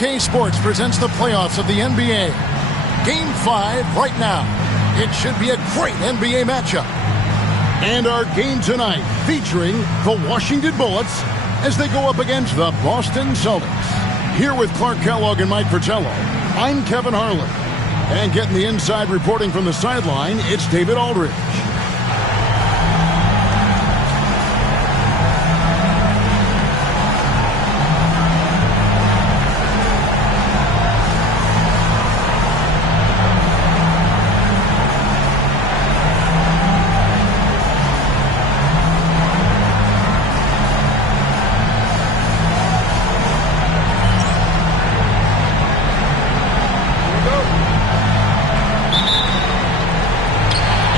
2K Sports presents the playoffs of the NBA. Game 5 right now. It should be a great NBA matchup. And our game tonight featuring the Washington Bullets as they go up against the Boston Celtics. Here with Clark Kellogg and Mike Fratello, I'm Kevin Harlan. And getting the inside reporting from the sideline, it's David Aldridge.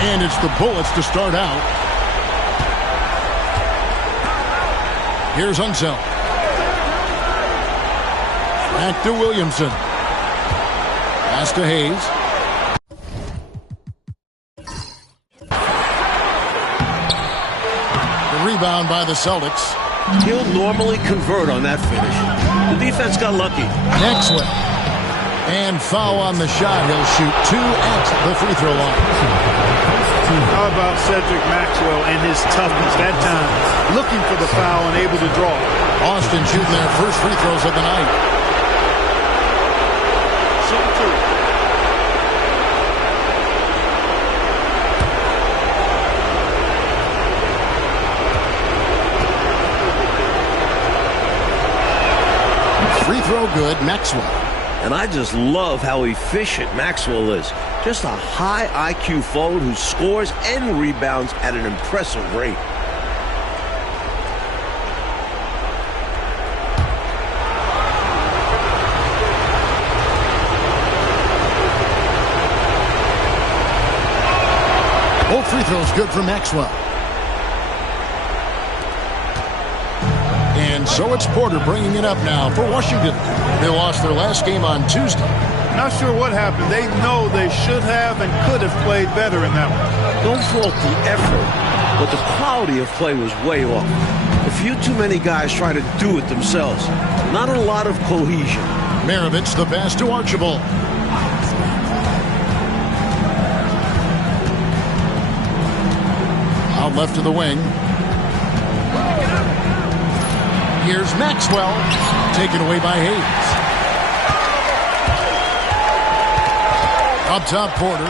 And it's the Bullets to start out. Here's Unseld. Back to Williamson. Pass to Hayes. The rebound by the Celtics. He'll normally convert on that finish. The defense got lucky. Maxwell. And foul on the shot. He'll shoot 2 at the free throw line. How about Cedric Maxwell and his toughness that time, looking for the foul and able to draw. Boston shooting their first free throws of the night. Free throw good, Maxwell. And I just love how efficient Maxwell is. Just a high IQ forward who scores and rebounds at an impressive rate. Both free throws good for Maxwell. And so it's Porter bringing it up now for Washington. They lost their last game on Tuesday. Not sure what happened. They know they should have and could have played better in that one. Don't fault the effort, but the quality of play was way off. A few too many guys try to do it themselves. Not a lot of cohesion. Maravich the pass to Archibald. Out left to the wing. Here's Maxwell. Taken away by Hayes. Up top, Porter.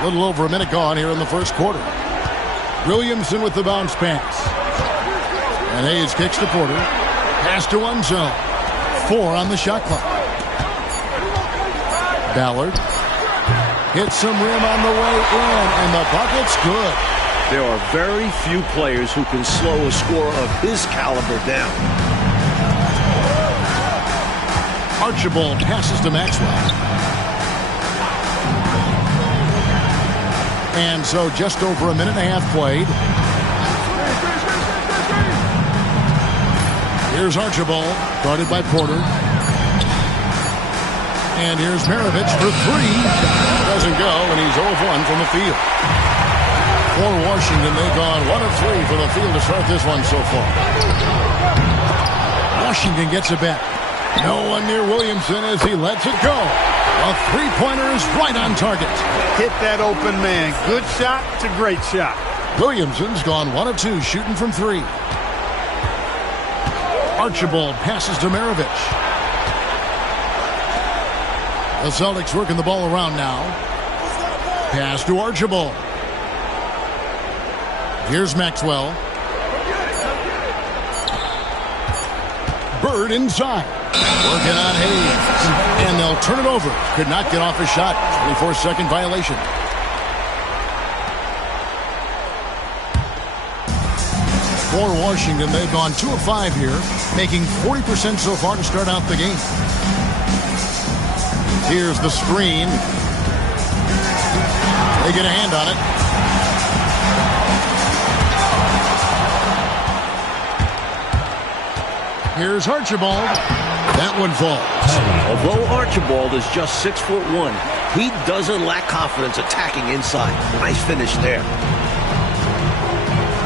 A little over a minute gone here in the first quarter. Williamson with the bounce pass. And Hayes kicks to Porter. Pass to Unseld. 4 on the shot clock. Ballard. Hits some rim on the way in, and the bucket's good. There are very few players who can slow a scorer of his caliber down. Archibald passes to Maxwell. And so just over a minute and a half played. Here's Archibald, guarded by Porter. And here's Maravich for 3. Doesn't go, and he's 0 of 1 from the field. For Washington, they've gone 1 of 3 from the field to start this one so far. Washington gets it back. No one near Williamson as he lets it go. A three-pointer is right on target. Hit that open man. Good shot to great shot. Williamson's gone 1 of 2 shooting from 3. Archibald passes to Maravich. The Celtics working the ball around now. Pass to Archibald. Here's Maxwell. Bird inside. Working on Hayes. And they'll turn it over. Could not get off a shot. 24-second violation. For Washington, they've gone 2 of 5 here, making 40% so far to start out the game. Here's the screen. They get a hand on it. Here's Archibald. That one falls. Although Archibald is just 6'1", he doesn't lack confidence attacking inside. Nice finish there.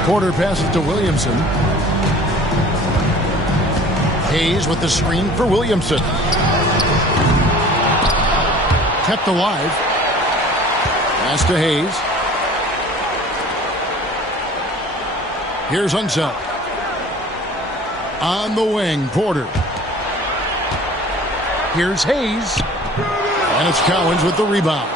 Porter passes to Williamson. Hayes with the screen for Williamson. Kept alive. Pass to Hayes. Here's Unseld. On the wing, Porter. Here's Hayes. And it's Cowens with the rebound.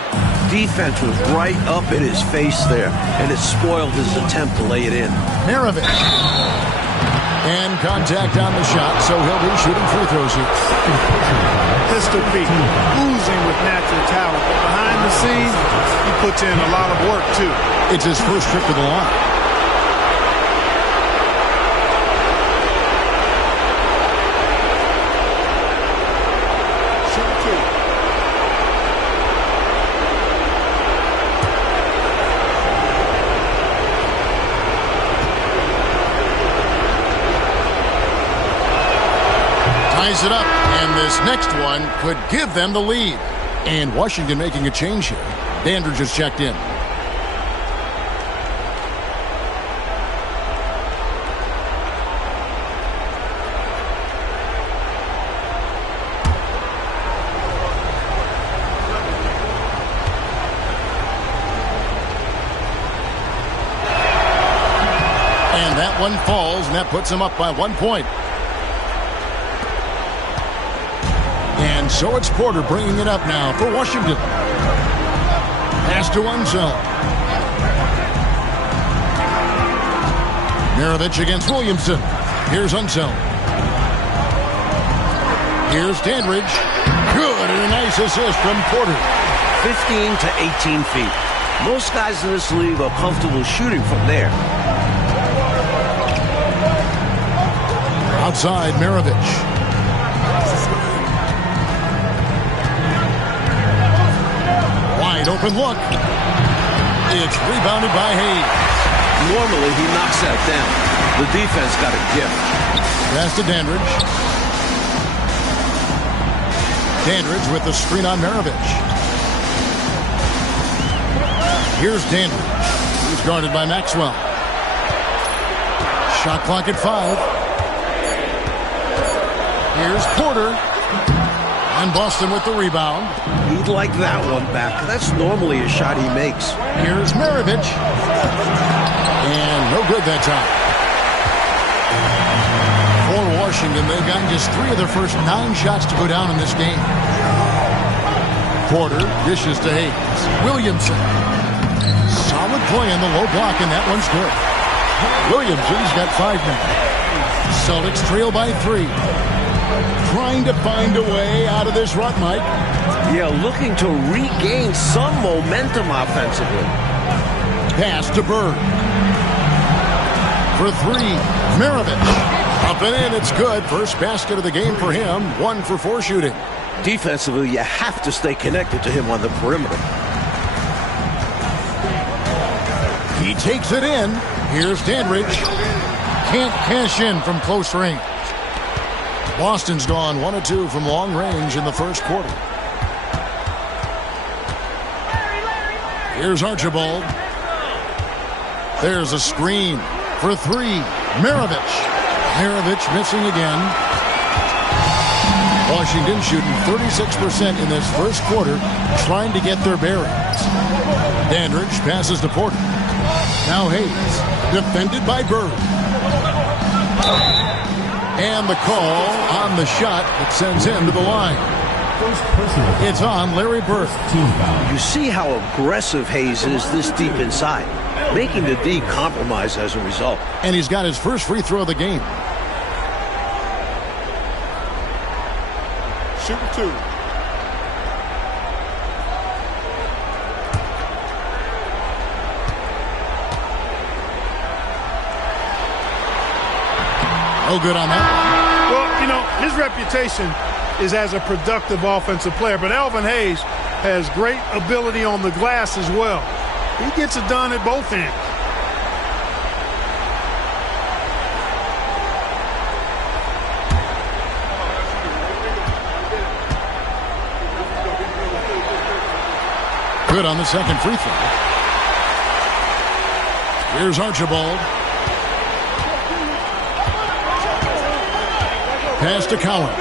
Defense was right up in his face there, and it spoiled his attempt to lay it in. Maravich. And contact on the shot, so he'll be shooting free throws here. Pistol Pete, oozing with natural talent. But behind the scenes, he puts in a lot of work, too. It's his first trip to the line. Ties it up, and this next one could give them the lead. And Washington making a change here. Dandridge has checked in. And that one falls, and that puts him up by 1 point. And so it's Porter bringing it up now for Washington. Pass to Unseld. Maravich against Williamson. Here's Unseld. Here's Dandridge. Good, and a nice assist from Porter. 15 to 18 feet. Most guys in this league are comfortable shooting from there. Outside, Maravich. Wide open look. It's rebounded by Hayes. Normally, he knocks that down. The defense got a gift. Pass to Dandridge. Dandridge with the screen on Maravich. Here's Dandridge. He's guarded by Maxwell. Shot clock at 5. Here's Porter. And Boston with the rebound. He'd like that one back. That's normally a shot he makes. Here's Maravich. And no good that time. For Washington, they've gotten just 3 of their first 9 shots to go down in this game. Porter dishes to Hayes. Williamson. Solid play in the low block, and that one's good. Williamson's got 5 now. Celtics trail by 3. Trying to find a way out of this rut, Mike. Yeah, looking to regain some momentum offensively. Pass to Bird. For 3, Maravich. Up and in, it's good. First basket of the game for him. 1 for 4 shooting. Defensively, you have to stay connected to him on the perimeter. He takes it in. Here's Dandridge. Can't cash in from close range. Boston's gone 1 of 2 from long range in the first quarter. Here's Archibald. There's a screen for 3. Maravich. Maravich missing again. Washington shooting 36% in this first quarter, trying to get their bearings. Dandridge passes to Porter. Now Hayes, defended by Bird. And the call on the shot that sends him to the line. It's on Larry Bird. You see how aggressive Hayes is this deep inside, making the D compromise as a result. And he's got his first free throw of the game. Shoot 2. No good on that one. Well, you know, his reputation is as a productive offensive player, but Elvin Hayes has great ability on the glass as well. He gets it done at both ends. Good on the second free throw. Here's Archibald. Pass to Collins.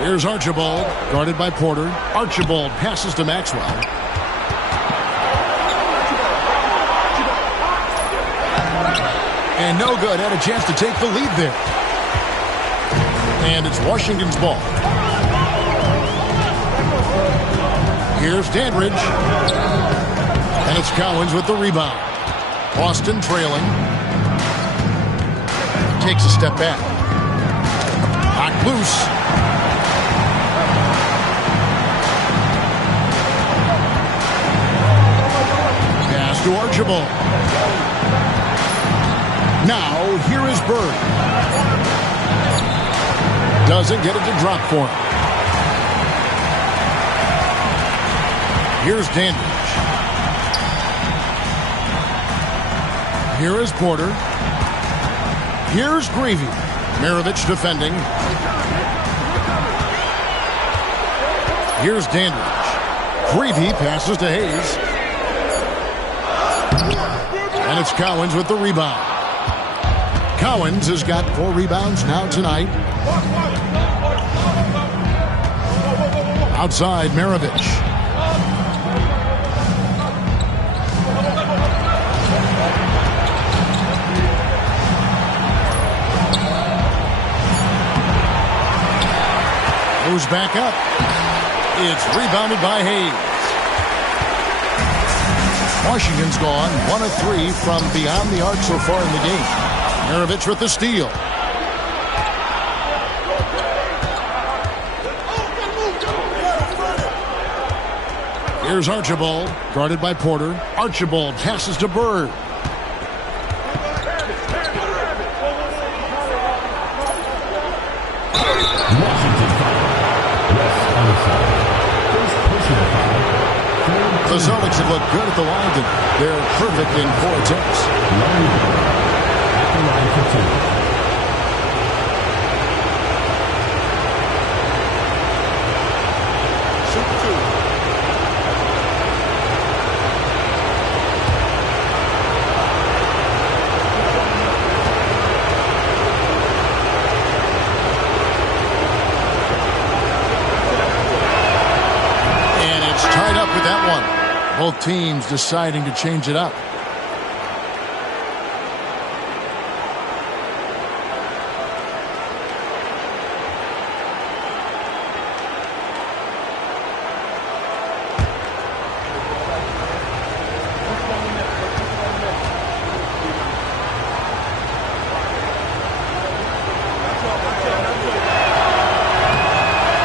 Here's Archibald, guarded by Porter. Archibald passes to Maxwell. And no good. Had a chance to take the lead there. And it's Washington's ball. Here's Dandridge. And it's Cowens with the rebound. Boston trailing. Takes a step back. Knocked loose. Pass to Archibald. Now, here is Bird. Doesn't get it to drop for him. Here's Dandridge. Here is Porter. Here's Gravy. Maravich defending. Here's Dandridge. Gravy passes to Hayes. And it's Cowens with the rebound. Cowens has got 4 rebounds now tonight. Outside, Maravich. Goes back up. It's rebounded by Hayes. Washington's gone 1 of 3 from beyond the arc so far in the game. Maravich with the steal. Here's Archibald, guarded by Porter. Archibald passes to Bird. The Celtics have looked good at the line. They're perfect in 4 attempts. And it's tied up with that one. Both teams deciding to change it up.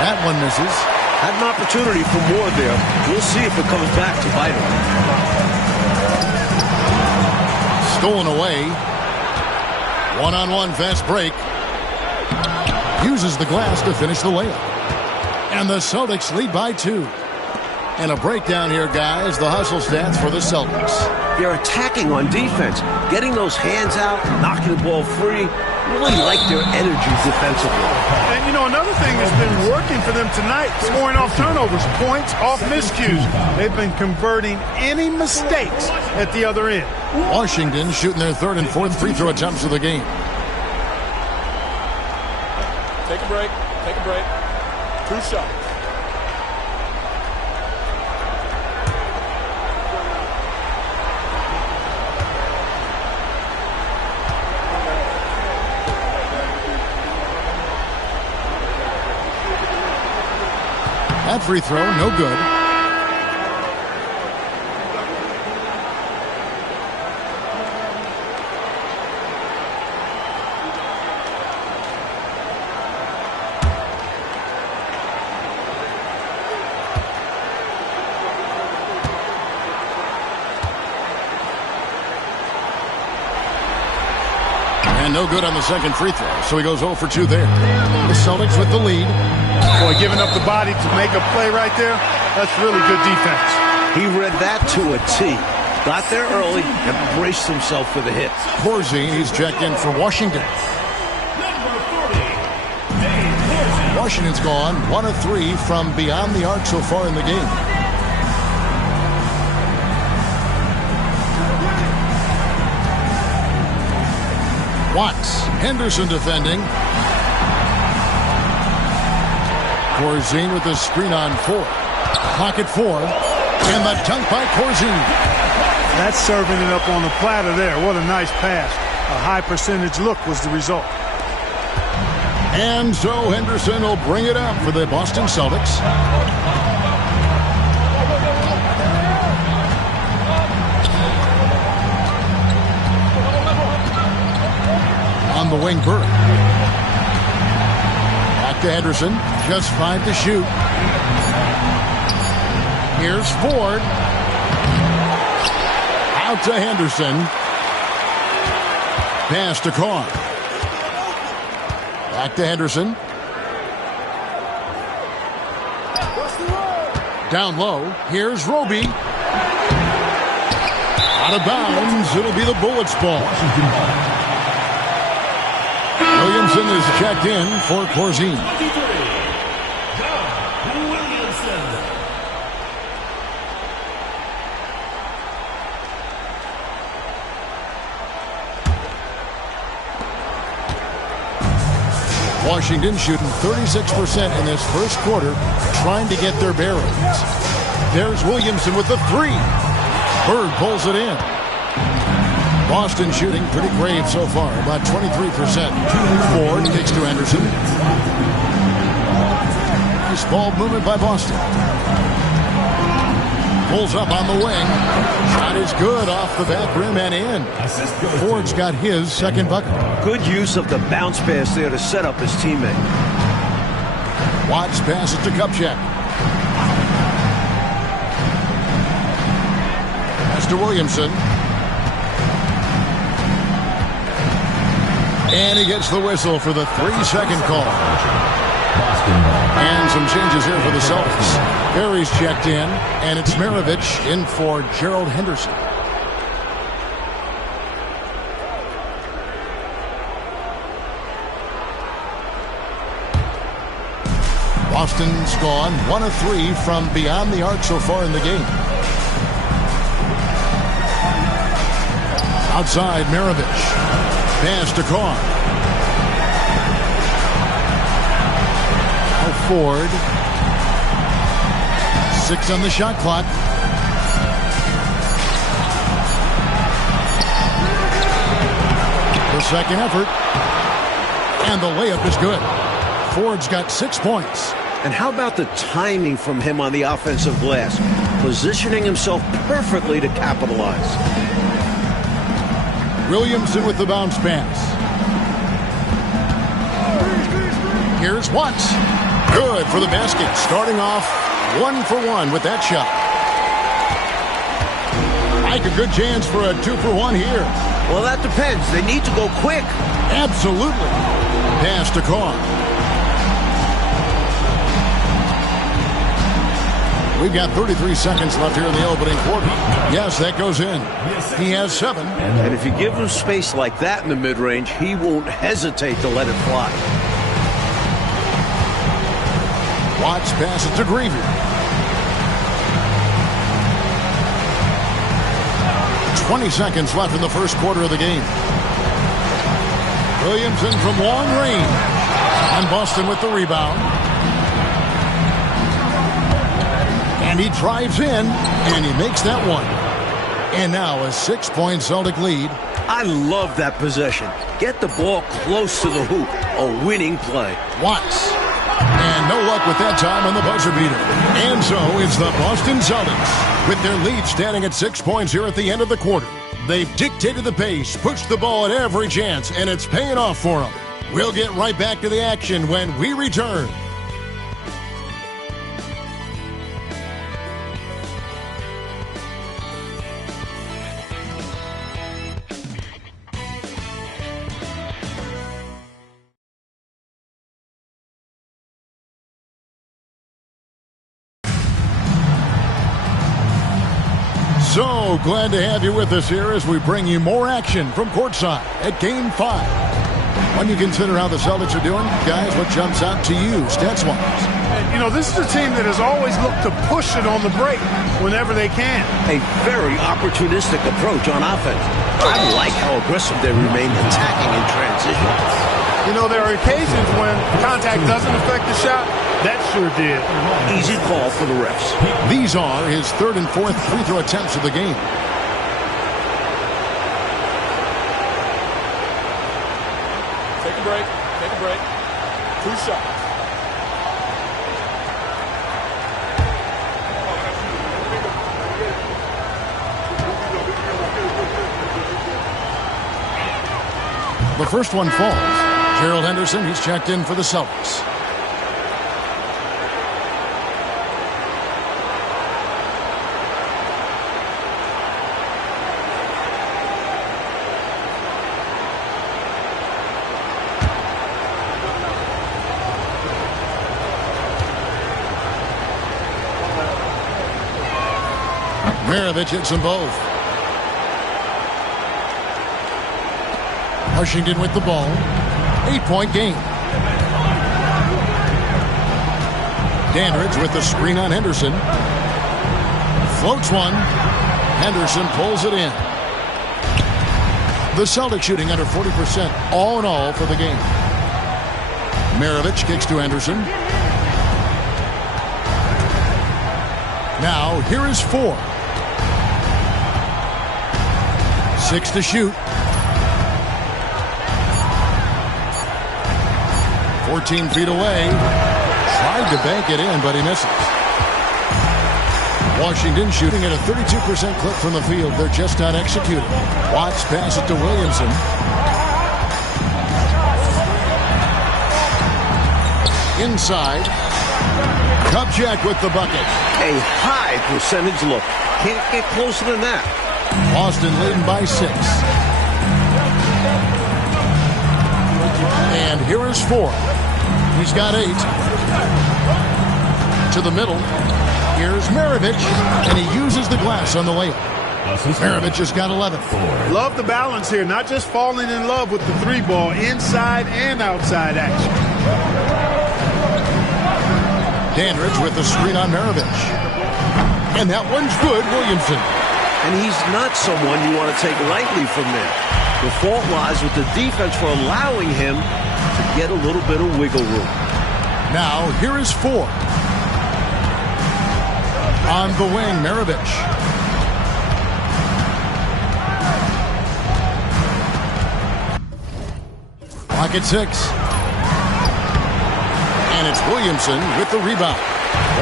That one misses. Had an opportunity for more there. We'll see if it comes back to bite him. Stolen away. One-on-one fast break. Uses the glass to finish the layup. And the Celtics lead by 2. And a breakdown here, guys. The hustle stats for the Celtics. They're attacking on defense. Getting those hands out, knocking the ball free. Really like their energy defensively. And, you know, another thing that's been working for them tonight, scoring off turnovers, points off miscues. They've been converting any mistakes at the other end. Washington shooting their 3rd and 4th free throw attempts of the game. Take a break. Take a break. 2 shots. That free throw, no good. And no good on the second free throw, so he goes 0 for 2 there. The Celtics with the lead. Boy, giving up the body to make a play right there, that's really good defense. He read that to a T. Got there early and braced himself for the hit. He's checked in for Washington. Washington's gone 1 of 3 from beyond the arc so far in the game. Watts. Henderson defending. Corzine with the screen on 4. Pocket 4. And the dunk by Corzine. That's serving it up on the platter there. What a nice pass. A high percentage look was the result. And so Henderson will bring it up for the Boston Celtics. On the wing, Burke. Back to Henderson. Just 5 to shoot. Here's Ford. Out to Henderson. Pass to Carr. Back to Henderson. Down low. Here's Roby. Out of bounds. It'll be the Bullets' ball. Williamson is checked in for Corzine. Washington shooting 36% in this first quarter, trying to get their bearings. There's Williamson with the 3. Bird pulls it in. Boston shooting pretty grave so far, about 23%. Ford kicks to Henderson. Nice ball movement by Boston. Pulls up on the wing. Shot is good off the back rim and in. Ford's got his second bucket. Good use of the bounce pass there to set up his teammate. Watts passes to Kupchak. Pass to Williamson. And he gets the whistle for the 3-second call. And some changes here for the Celtics. Barry's checked in, and it's Maravich in for Gerald Henderson. Boston's gone 1 of 3 from beyond the arc so far in the game. Outside, Maravich. Pass to Carr. Ford. 6 on the shot clock. The second effort. And the layup is good. Ford's got 6 points. And how about the timing from him on the offensive glass? Positioning himself perfectly to capitalize. Williamson with the bounce pass. Here's Watts. Good for the basket. Starting off 1 for 1 with that shot. Like a good chance for a 2 for 1 here. Well, that depends. They need to go quick. Absolutely. Pass to Carr. We've got 33 seconds left here in the opening quarter. Yes, that goes in. He has 7. And if you give him space like that in the mid-range, he won't hesitate to let it fly. Watts passes to Greavy. "20 seconds left in the first quarter of the game. Williamson from long range. And Boston with the rebound. And he drives in, and he makes that one. And now a 6-point Celtic lead. I love that possession. Get the ball close to the hoop. A winning play. Watts. And no luck with that time on the buzzer beater. And so it's the Boston Celtics with their lead standing at 6 points here at the end of the quarter. They've dictated the pace, pushed the ball at every chance, and it's paying off for them. We'll get right back to the action when we return. So glad to have you with us here as we bring you more action from courtside at Game 5. When you consider how the Celtics are doing, guys, what jumps out to you stats-wise? You know, this is a team that has always looked to push it on the break whenever they can. A very opportunistic approach on offense. I like how aggressive they remain attacking in transition. You know, there are occasions when contact doesn't affect the shot. That sure did. Easy call for the refs. These are his third and fourth free throw attempts of the game. Take a break. Take a break. 2 shots. The first one falls. Gerald Henderson, he's checked in for the Celtics. Maravich hits them both. Washington with the ball. 8-point game. Dandridge with the screen on Henderson. Floats one. Henderson pulls it in. The Celtics shooting under 40% all in all for the game. Maravich kicks to Henderson. Now here is 4. 6 to shoot. 14 feet away. Tried to bank it in, but he misses. Washington shooting at a 32% clip from the field. They're just not executing. Watts pass it to Williamson. Inside. Kupchak with the bucket. A high percentage look. Can't get closer than that. Boston leading by 6. And here is 4. He's got 8. To the middle. Here's Maravich, and he uses the glass on the layup. Maravich has got 11. Love the balance here, not just falling in love with the 3-ball, inside and outside action. Dandridge with the screen on Maravich. And that one's good, Williamson. And he's not someone you want to take lightly from there. The fault lies with the defense for allowing him to get a little bit of wiggle room. Now, here is 4. On the wing, Maravich. Clock at 6. And it's Williamson with the rebound.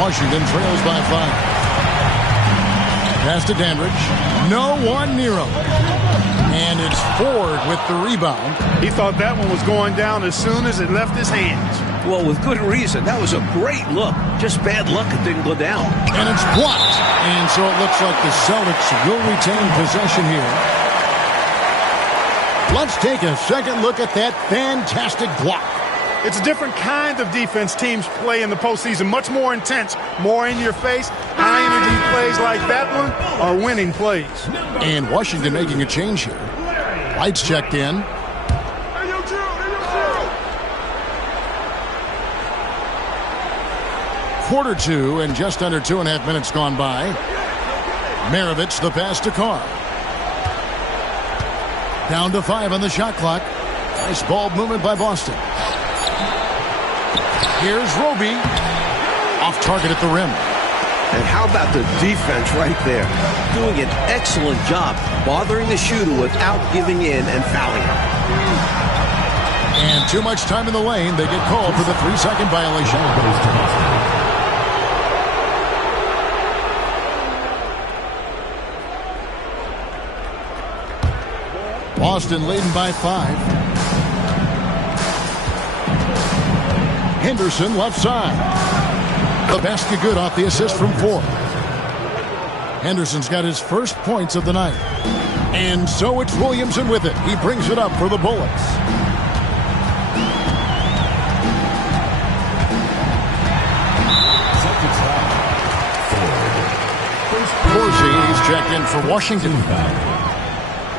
Washington trails by 5. Pass to Dandridge. No one near him. And it's Ford with the rebound. He thought that one was going down as soon as it left his hands. Well, with good reason. That was a great look. Just bad luck it didn't go down. And it's blocked. And so it looks like the Celtics will retain possession here. Let's take a second look at that fantastic block. It's a different kind of defense teams play in the postseason. Much more intense, more in your face. High-energy plays like that one are winning plays. And Washington making a change here. Lights checked in. Quarter 2 and just under 2.5 minutes gone by. Maravich the pass to Carr. Down to 5 on the shot clock. Nice ball movement by Boston. Here's Roby. Off target at the rim. And how about the defense right there? Doing an excellent job bothering the shooter without giving in and fouling him. And too much time in the lane. They get called for the 3-second violation. Boston leading by 5. Henderson left side. The basket good off the assist from 4. Henderson's got his first points of the night. And so it's Williamson with it. He brings it up for the Bullets. Corsi, he's checked in for Washington.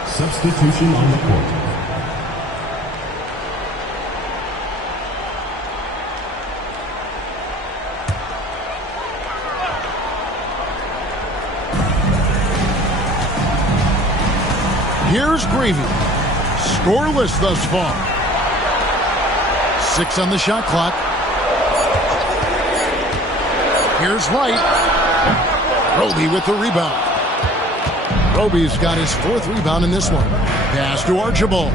Substitution on the court. Here's Gravy. Scoreless thus far. 6 on the shot clock. Here's Wright. Roby with the rebound. Roby's got his 4th rebound in this one. Pass to Archibald.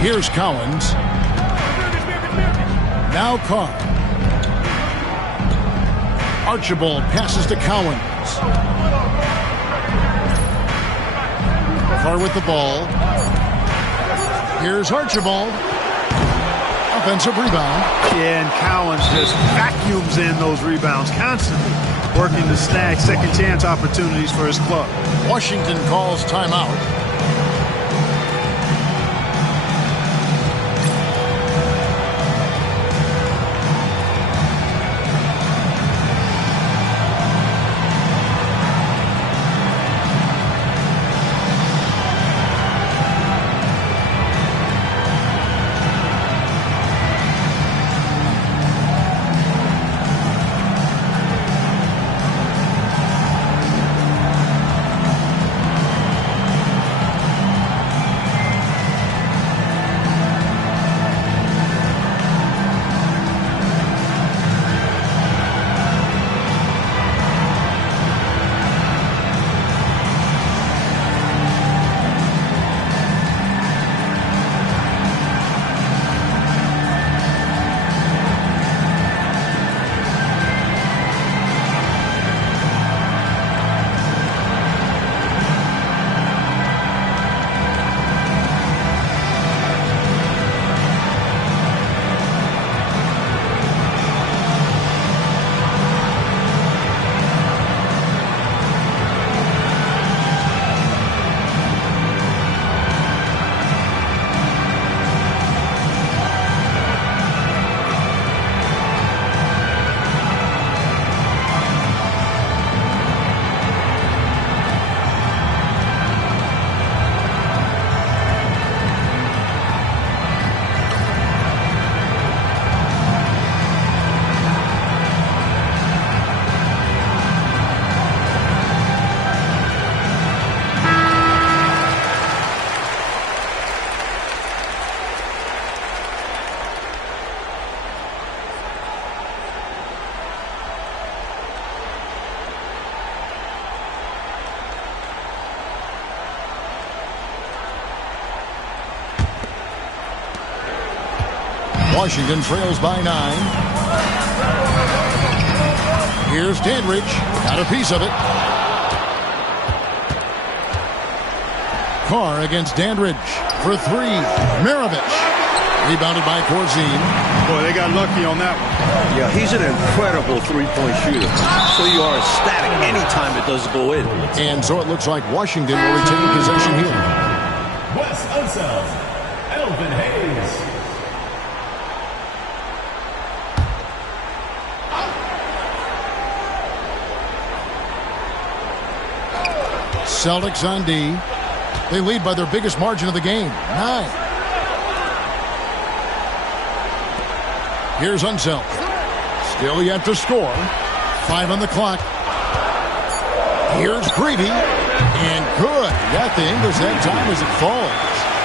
Here's Collins. Now Carr. Archibald passes to Collins. Carr with the ball. Here's Archibald. Offensive rebound. Yeah, and Collins just vacuums in those rebounds constantly, working to snag second chance opportunities for his club. Washington calls timeout. Washington trails by 9. Here's Dandridge. Got a piece of it. Carr against Dandridge for 3. Maravich. Rebounded by Corzine. Boy, they got lucky on that one. Yeah, he's an incredible three-point shooter. So you are ecstatic anytime it does go in. And so it looks like Washington will retain possession here. Wes Unseld, Elvin Hayes. Celtics on D. They lead by their biggest margin of the game, 9. Here's Unseld. Still yet to score. 5 on the clock. Here's Greavy. And good. Got the English that time as it falls.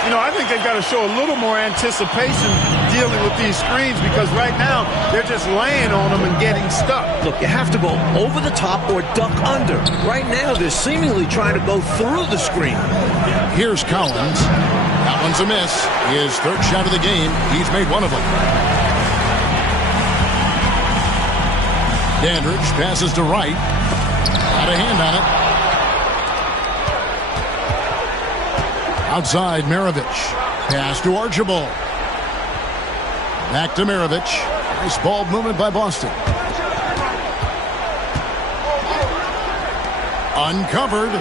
You know, I think they've got to show a little more anticipation dealing with these screens because right now they're just laying on them and getting stuck. Look, you have to go over the top or duck under. Right now, they're seemingly trying to go through the screen. Here's Collins. That one's a miss. His 3rd shot of the game. He's made one of them. Dandridge passes to Wright. Got a hand on it. Outside, Maravich. Pass to Archibald. Back to Maravich. Nice ball movement by Boston. Uncovered.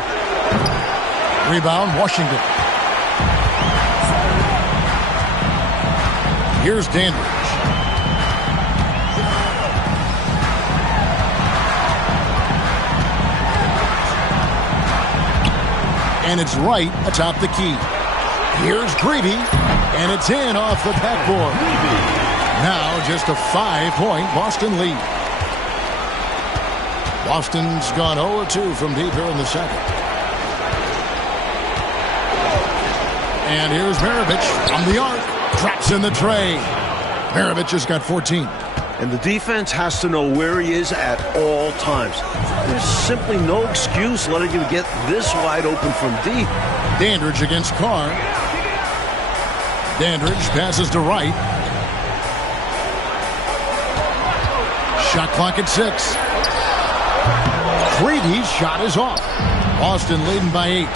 Rebound, Washington. Here's Dandridge. And it's right atop the key. Here's Greavy, and it's in off the backboard. Now just a 5-point Boston lead. Boston's gone 0-2 from deep here in the second. And here's Maravich from the arc. Drops in the tray. Maravich has got 14. And the defense has to know where he is at all times. There's simply no excuse letting him get this wide open from deep. Dandridge against Carr. Dandridge passes to Wright. Shot clock at 6. Creedy's shot is off. Boston leading by 8.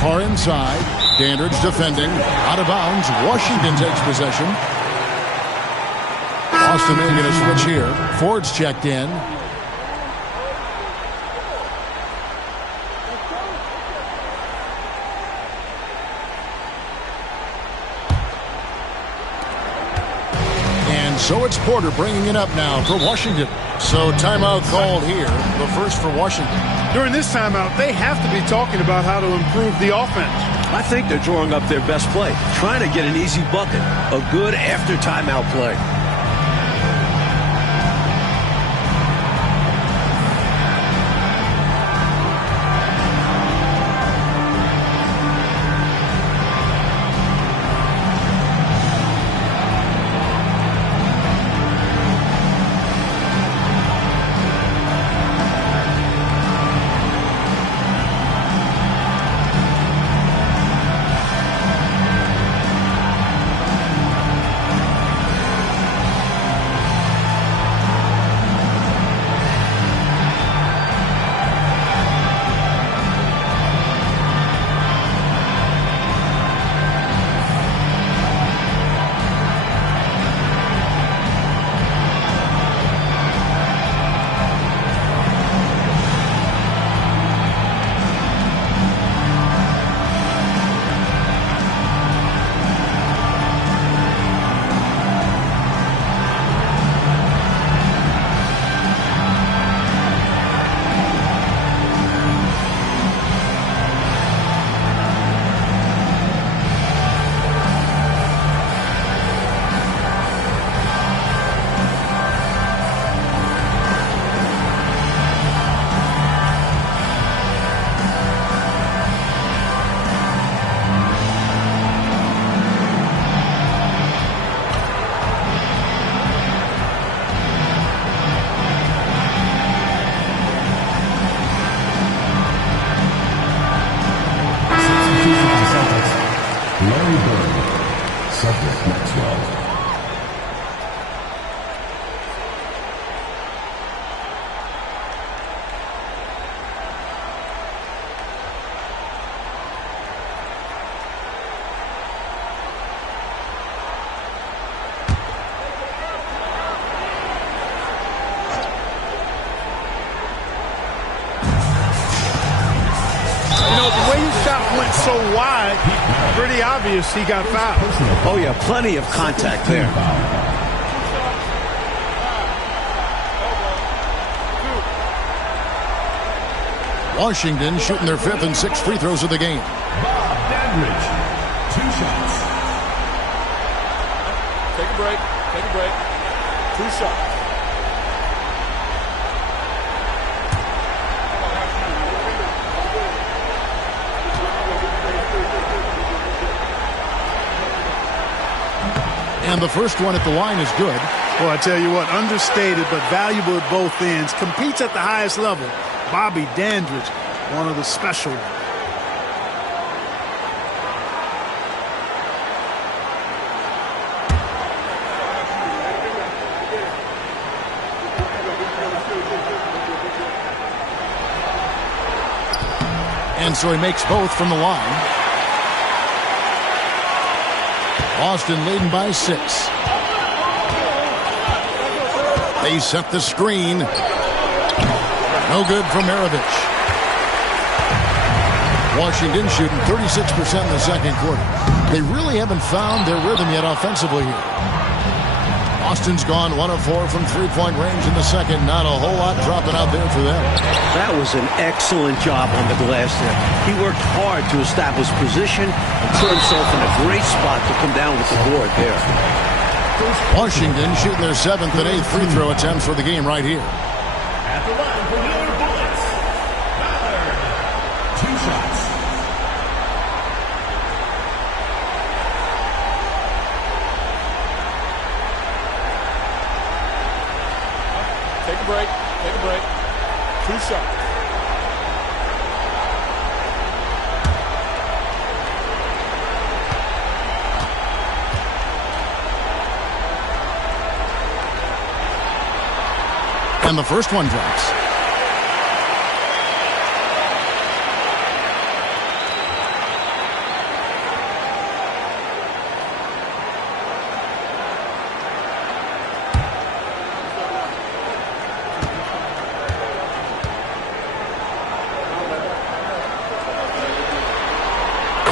Carr inside. Dandridge defending. Out of bounds. Washington takes possession. Boston making a switch here. Ford's checked in. And so it's Porter bringing it up now for Washington. So timeout called here. The first for Washington. During this timeout, they have to be talking about how to improve the offense. I think they're drawing up their best play, trying to get an easy bucket, a good after timeout play. So wide, pretty obvious he got fouled. Oh, yeah, plenty of contact there. Washington shooting their 5th and 6th free throws of the game. Dandridge, 2 shots. Take a break. Take a break. 2 shots. And the first one at the line is good. Well, I tell you what, understated but valuable at both ends. Competes at the highest level. Bobby Dandridge, one of the special ones. And so he makes both from the line. Boston leading by 6. They set the screen. No good from Maravich. Washington shooting 36% in the second quarter. They really haven't found their rhythm yet offensively here. Boston's gone 1 of 4 from three-point range in the second. Not a whole lot dropping out there for them. That was an excellent job on the glass there. He worked hard to establish position and put himself in a great spot to come down with the board there. Washington shooting their 7th and 8th free throw attempts for the game right here. At the line for Miller Bullets, Ballard, 2 shots. break. Take a break. 2 shots. And the first one drops.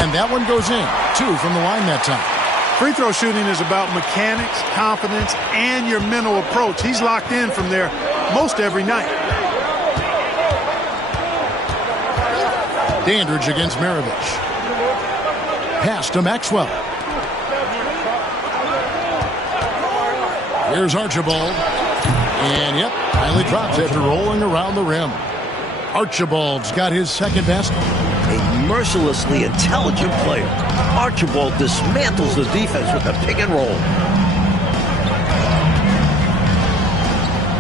And that one goes in. 2 from the line that time. Free throw shooting is about mechanics, confidence, and your mental approach. He's locked in from there most every night. Dandridge against Maravich. Pass to Maxwell. Here's Archibald. And, yep, finally drops after rolling around the rim. Archibald's got his second basket. A mercilessly intelligent player. Archibald dismantles the defense with a pick and roll.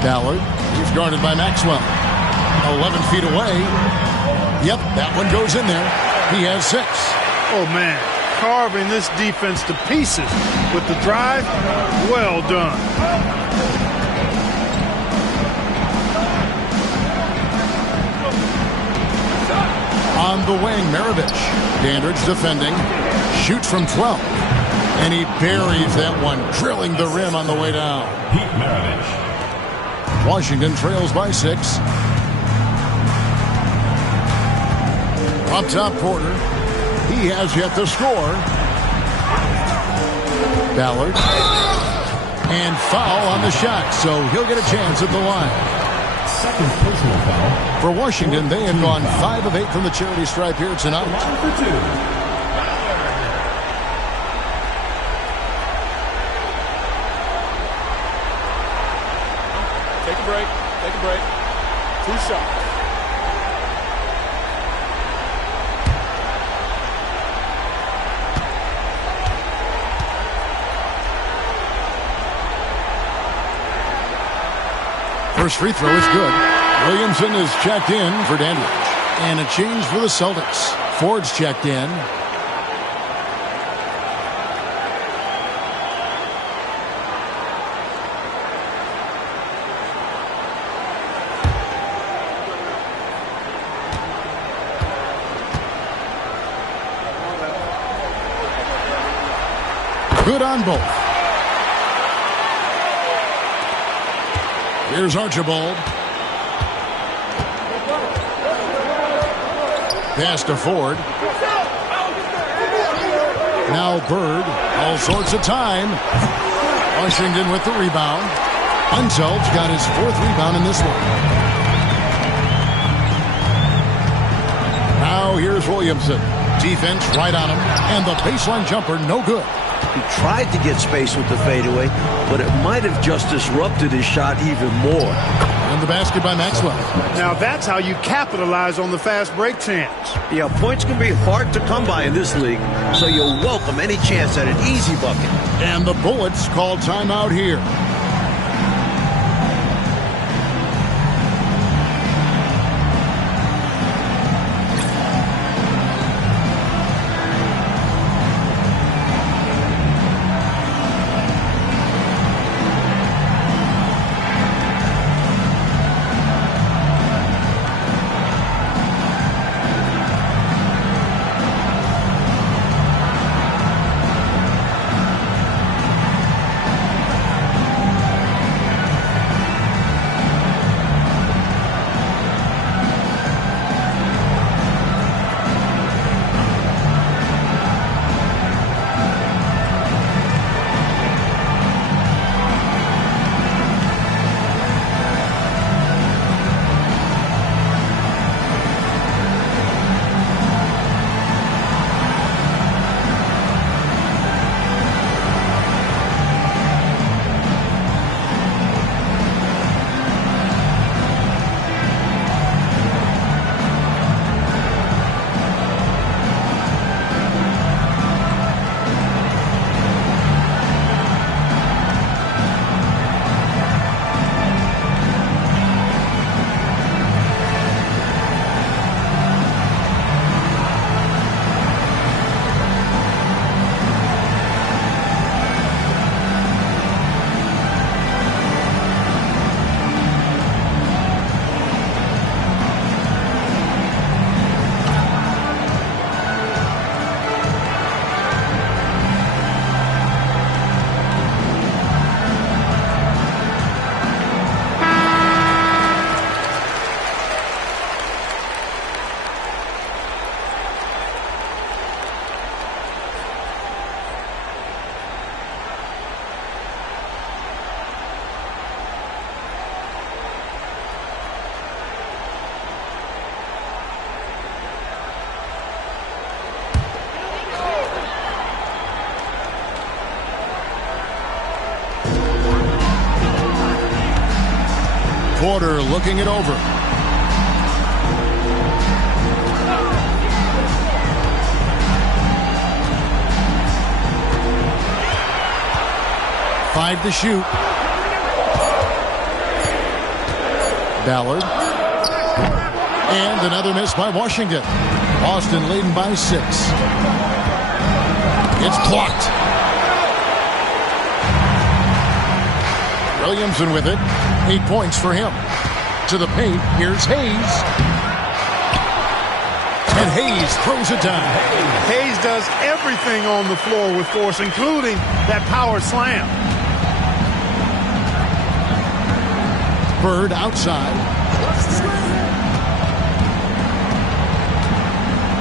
Ballard, he's guarded by Maxwell. 11 feet away. Yep, that one goes in there. He has 6. Oh, man, carving this defense to pieces with the drive. Well done. On the wing, Maravich. Dandridge defending. Shoots from 12. And he buries that one, drilling the rim on the way down. Pete Maravich. Washington trails by 6. Up top, Porter. He has yet to score. Ballard. And foul on the shot, so he'll get a chance at the line. Second personal foul. For Washington, they have gone 5 of 8 from the charity stripe here tonight. Line for 2. Take a break. Take a break. 2 shots. First free throw is good. Williamson is checked in for Dandridge. And a change for the Celtics. Ford's checked in. Good on both. Here's Archibald. Pass to Ford. Now Bird. All sorts of time. Washington with the rebound. Unsel's got his 4th rebound in this one. Now here's Williamson. Defense right on him. And the baseline jumper no good. He tried to get space with the fadeaway, but it might have just disrupted his shot even more. And the basket by Maxwell. Now that's how you capitalize on the fast break chance. Yeah, points can be hard to come by in this league, so you'll welcome any chance at an easy bucket. And the Bullets call timeout here. Porter looking it over. Five to shoot. Ballard. And another miss by Washington. Boston leading by 6. It's blocked. Williamson with it. 8 points for him. To the paint. Here's Hayes. And Hayes throws it down. Hayes does everything on the floor with force, including that power slam. Bird outside.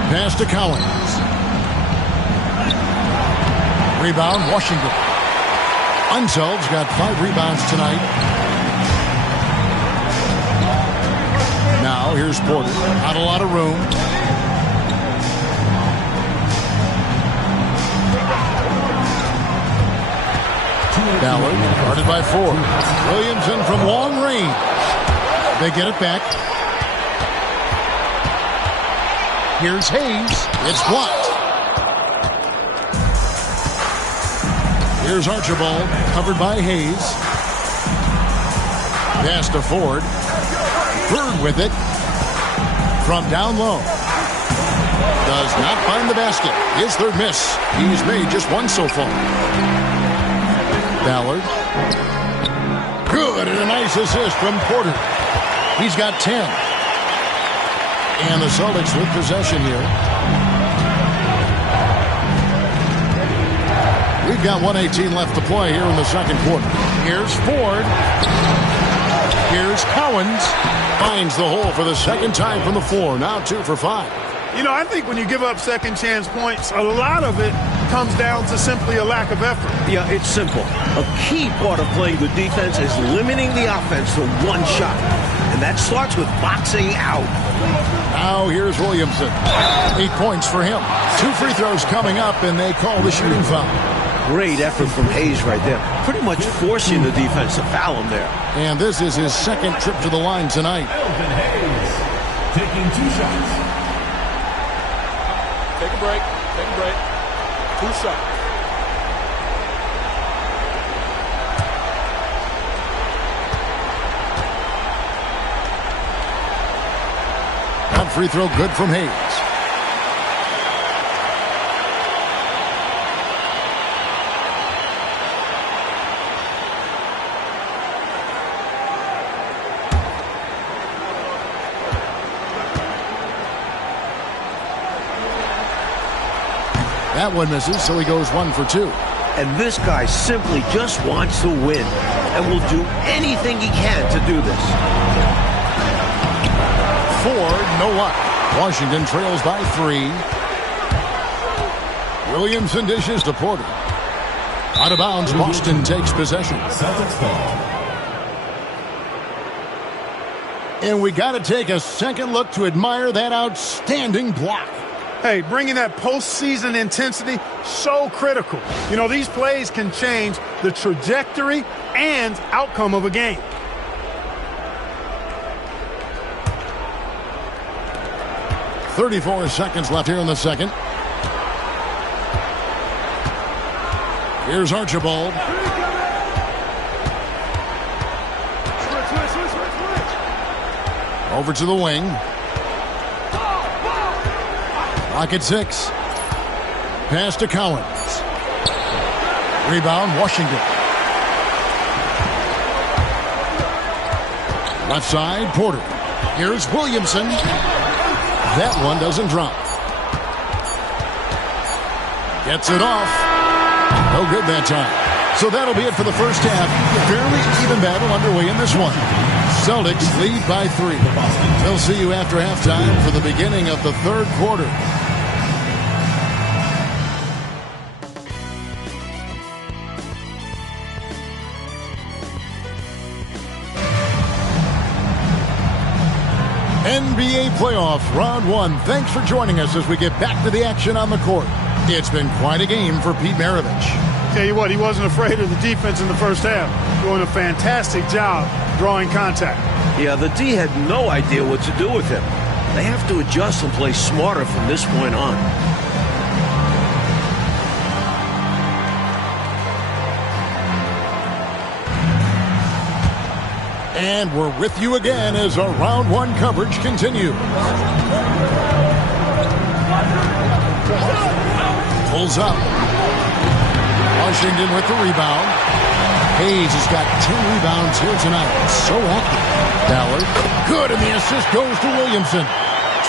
Pass to Collins. Rebound, Washington. Unsel's got 5 rebounds tonight. Now here's Porter. Not a lot of room. Ballard guarded by 4. Williamson from long range. They get it back. Here's Hayes. It's blocked. Here's Archibald, covered by Hayes. Pass to Ford. Bird with it. From down low. Does not find the basket. His third miss. He's made just one so far. Ballard. Good, and a nice assist from Porter. He's got 10. And the Celtics with possession here. We've got 1:18 left to play here in the second quarter. Here's Ford. Here's Cowens. Finds the hole for the second time from the floor. Now 2 for 5. You know, I think when you give up second chance points, a lot of it comes down to simply a lack of effort. Yeah, it's simple. A key part of playing good defense is limiting the offense to one shot. And that starts with boxing out. Now here's Williamson. 8 points for him. 2 free throws coming up, and they call the shooting foul. Great effort from Hayes right there. Pretty much forcing the defense to foul him there. And this is his second trip to the line tonight. Elvin Hayes taking 2 shots. Take a break. Take a break. 2 shots. That free throw good from Hayes. That one misses, so he goes 1 for 2. And this guy simply just wants to win and will do anything he can to do this. Ford, no luck. Washington trails by 3. Williamson dishes to Porter. Out of bounds, Boston takes possession. Celtics ball. And we got to take a second look to admire that outstanding block. Hey, bringing that postseason intensity, so critical. You know, these plays can change the trajectory and outcome of a game. .34 seconds left here in the second. Here's Archibald. Over to the wing. Lock at 6. Pass to Collins. Rebound, Washington. Left side, Porter. Here's Williamson. That one doesn't drop. Gets it off. No good that time. So that'll be it for the first half. Fairly even battle underway in this one. Celtics lead by 3. They'll see you after halftime for the beginning of the third quarter. NBA playoffs, round 1. Thanks for joining us as we get back to the action on the court. It's been quite a game for Pete Maravich. Tell you what, he wasn't afraid of the defense in the first half, doing a fantastic job drawing contact. Yeah, the D had no idea what to do with him. They have to adjust and play smarter from this point on. And we're with you again as our round one coverage continues. Pulls up. Washington with the rebound. Hayes has got 10 rebounds here tonight. So active. Ballard. Good, and the assist goes to Williamson.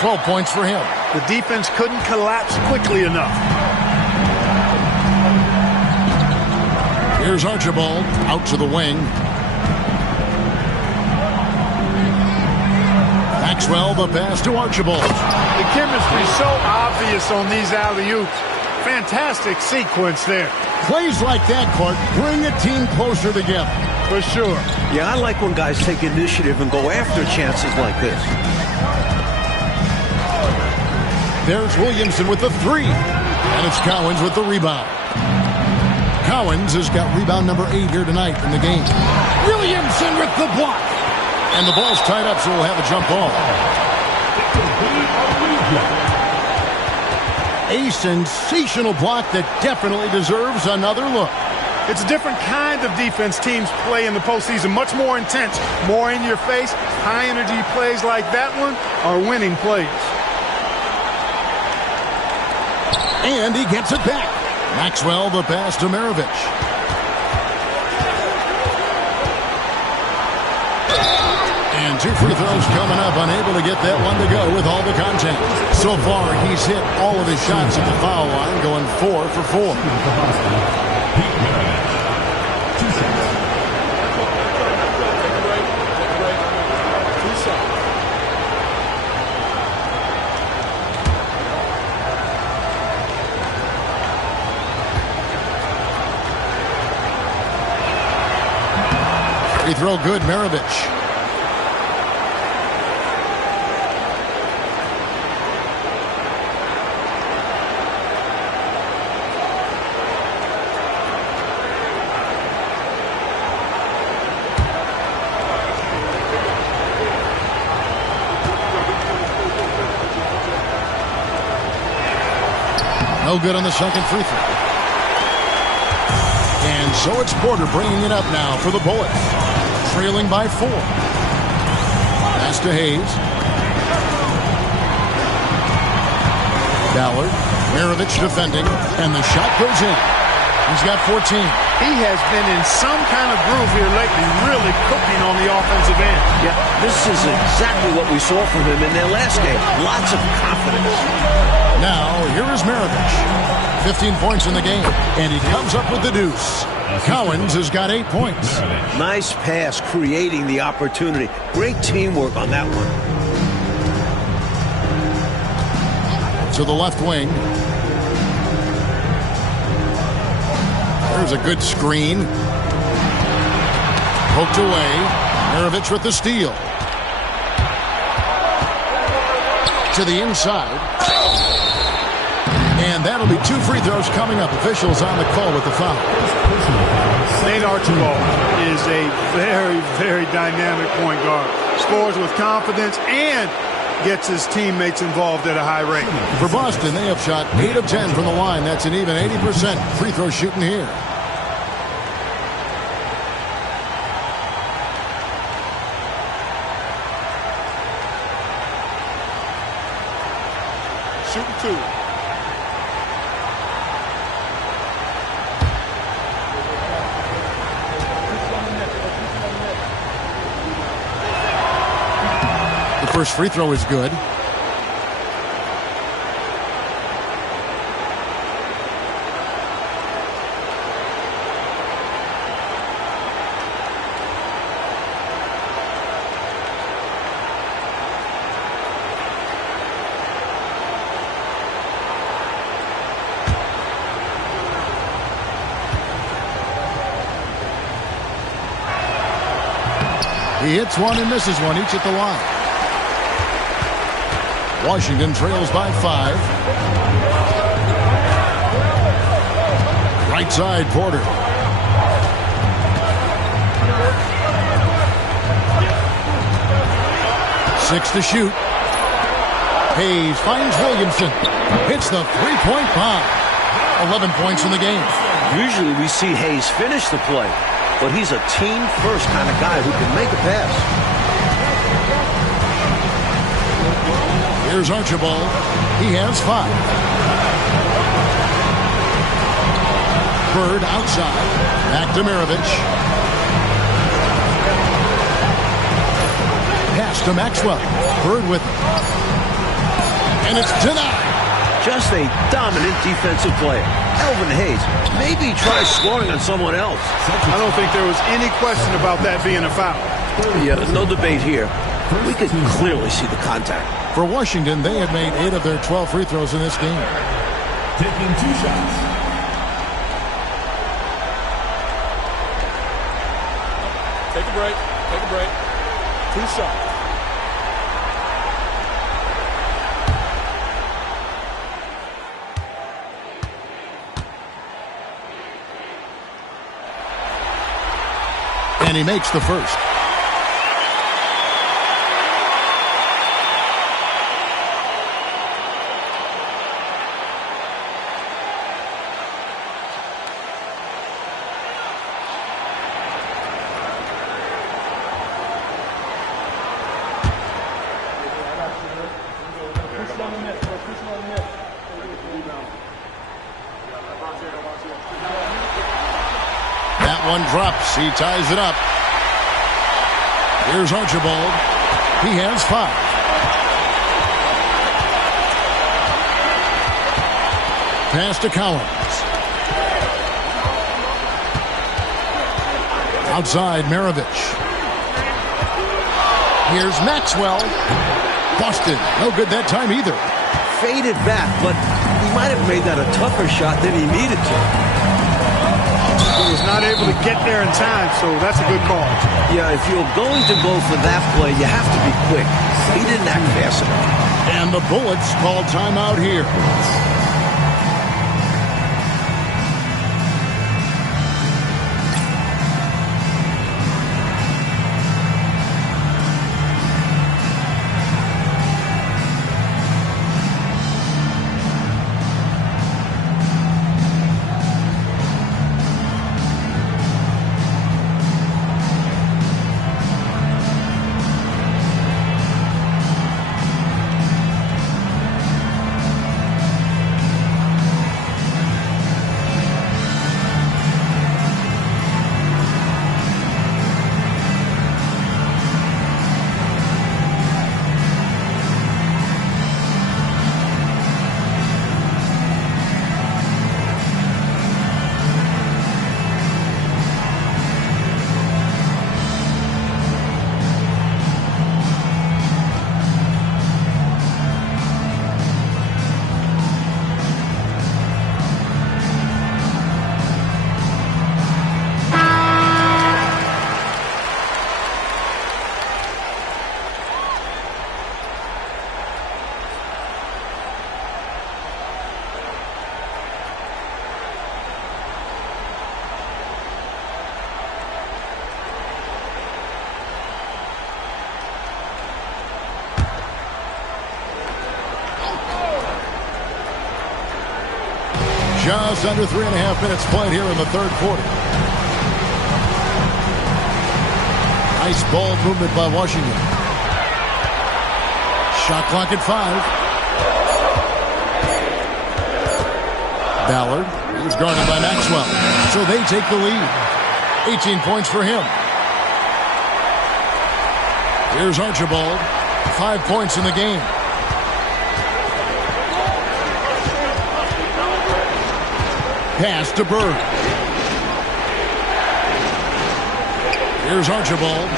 12 points for him. The defense couldn't collapse quickly enough. Here's Archibald out to the wing. Maxwell, the pass to Archibald. The chemistry so obvious on these alley-oops. Fantastic sequence there. Plays like that, Court, bring a team closer together. For sure. Yeah, I like when guys take initiative and go after chances like this. There's Williamson with the three. And it's Cowens with the rebound. Cowens has got rebound number 8 here tonight in the game. Williamson with the block. And the ball's tied up, so we'll have a jump ball. A sensational block that definitely deserves another look. It's a different kind of defense teams play in the postseason. Much more intense, more in your face. High energy plays like that one are winning plays. And he gets it back. Maxwell, the pass to Maravich. And 2 free throws coming up, unable to get that one to go with all the contact. So far, he's hit all of his shots at the foul line, going 4 for 4. Free throw good, Maravich. No good on the second free throw. And so it's Porter bringing it up now for the Bullets. Trailing by 4. Pass to Hayes. Ballard. Maravich defending. And the shot goes in. He's got 14. He has been in some kind of groove here lately, really cooking on the offensive end. Yeah, this is exactly what we saw from him in their last game. Lots of confidence. Now, here is Maravich. 15 points in the game, and he comes up with the deuce. Cowens has got 8 points. Nice pass, creating the opportunity. Great teamwork on that one. To the left wing. There's a good screen. Poked away. Maravich with the steal. To the inside. And that'll be 2 free throws coming up. Officials on the call with the foul. Nate Archibald is a very, very dynamic point guard. Scores with confidence and gets his teammates involved at a high rate. For Boston, they have shot 8 of 10 from the line. That's an even 80% free throw shooting here. Shooting 2. The first free throw is good. He hits one and misses one, each at the line. Washington trails by 5. Right side, Porter. 6 to shoot. Hayes finds Williamson. Hits the three-point bomb. 11 points in the game. Usually we see Hayes finish the play, but he's a team-first kind of guy who can make a pass. Here's Archibald. He has 5. Bird outside. Back to Maravich. Pass to Maxwell. Bird with it. And it's denied. Just a dominant defensive player. Elvin Hayes, maybe try scoring on someone else. I don't think there was any question about that being a foul. Yeah, no debate here. We could clearly see the contact. For Washington, they had made 8 of their 12 free throws in this game. Taking 2 shots. Take a break. Take a break. 2 shots. And he makes the first. That one drops. He ties it up. Here's Archibald. He has 5. Pass to Collins. Outside, Maravich. Here's Maxwell. Busted. No good that time either. Faded back, but he might have made that a tougher shot than he needed to. He was not able to get there in time, so that's a good call. Yeah, if you're going to go for that play, you have to be quick. He didn't act fast enough. And the Bullets call timeout here. Just under 3.5 minutes played here in the third quarter. Nice ball movement by Washington. Shot clock at 5. Ballard is guarded by Maxwell. So they take the lead. 18 points for him. Here's Archibald. 5 points in the game. Pass to Bird. Here's Archibald.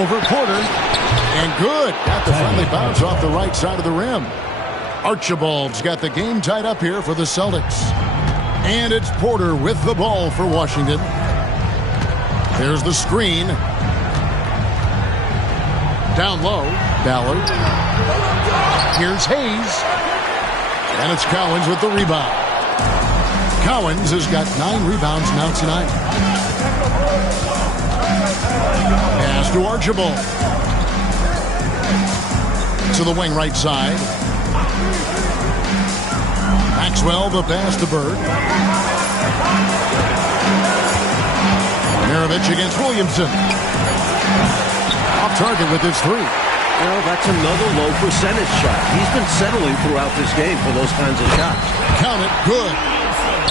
Over Porter. And good. Got the friendly bounce off the right side of the rim. Archibald's got the game tied up here for the Celtics. And it's Porter with the ball for Washington. There's the screen. Down low. Ballard. Here's Hayes. And it's Cowens with the rebound. Cowens has got 9 rebounds now tonight. Pass to Archibald. To the wing right side. Maxwell, the pass to Bird. Maravich against Williamson. Off target with his three. Well, that's another low percentage shot. He's been settling throughout this game for those kinds of shots. Count it, good.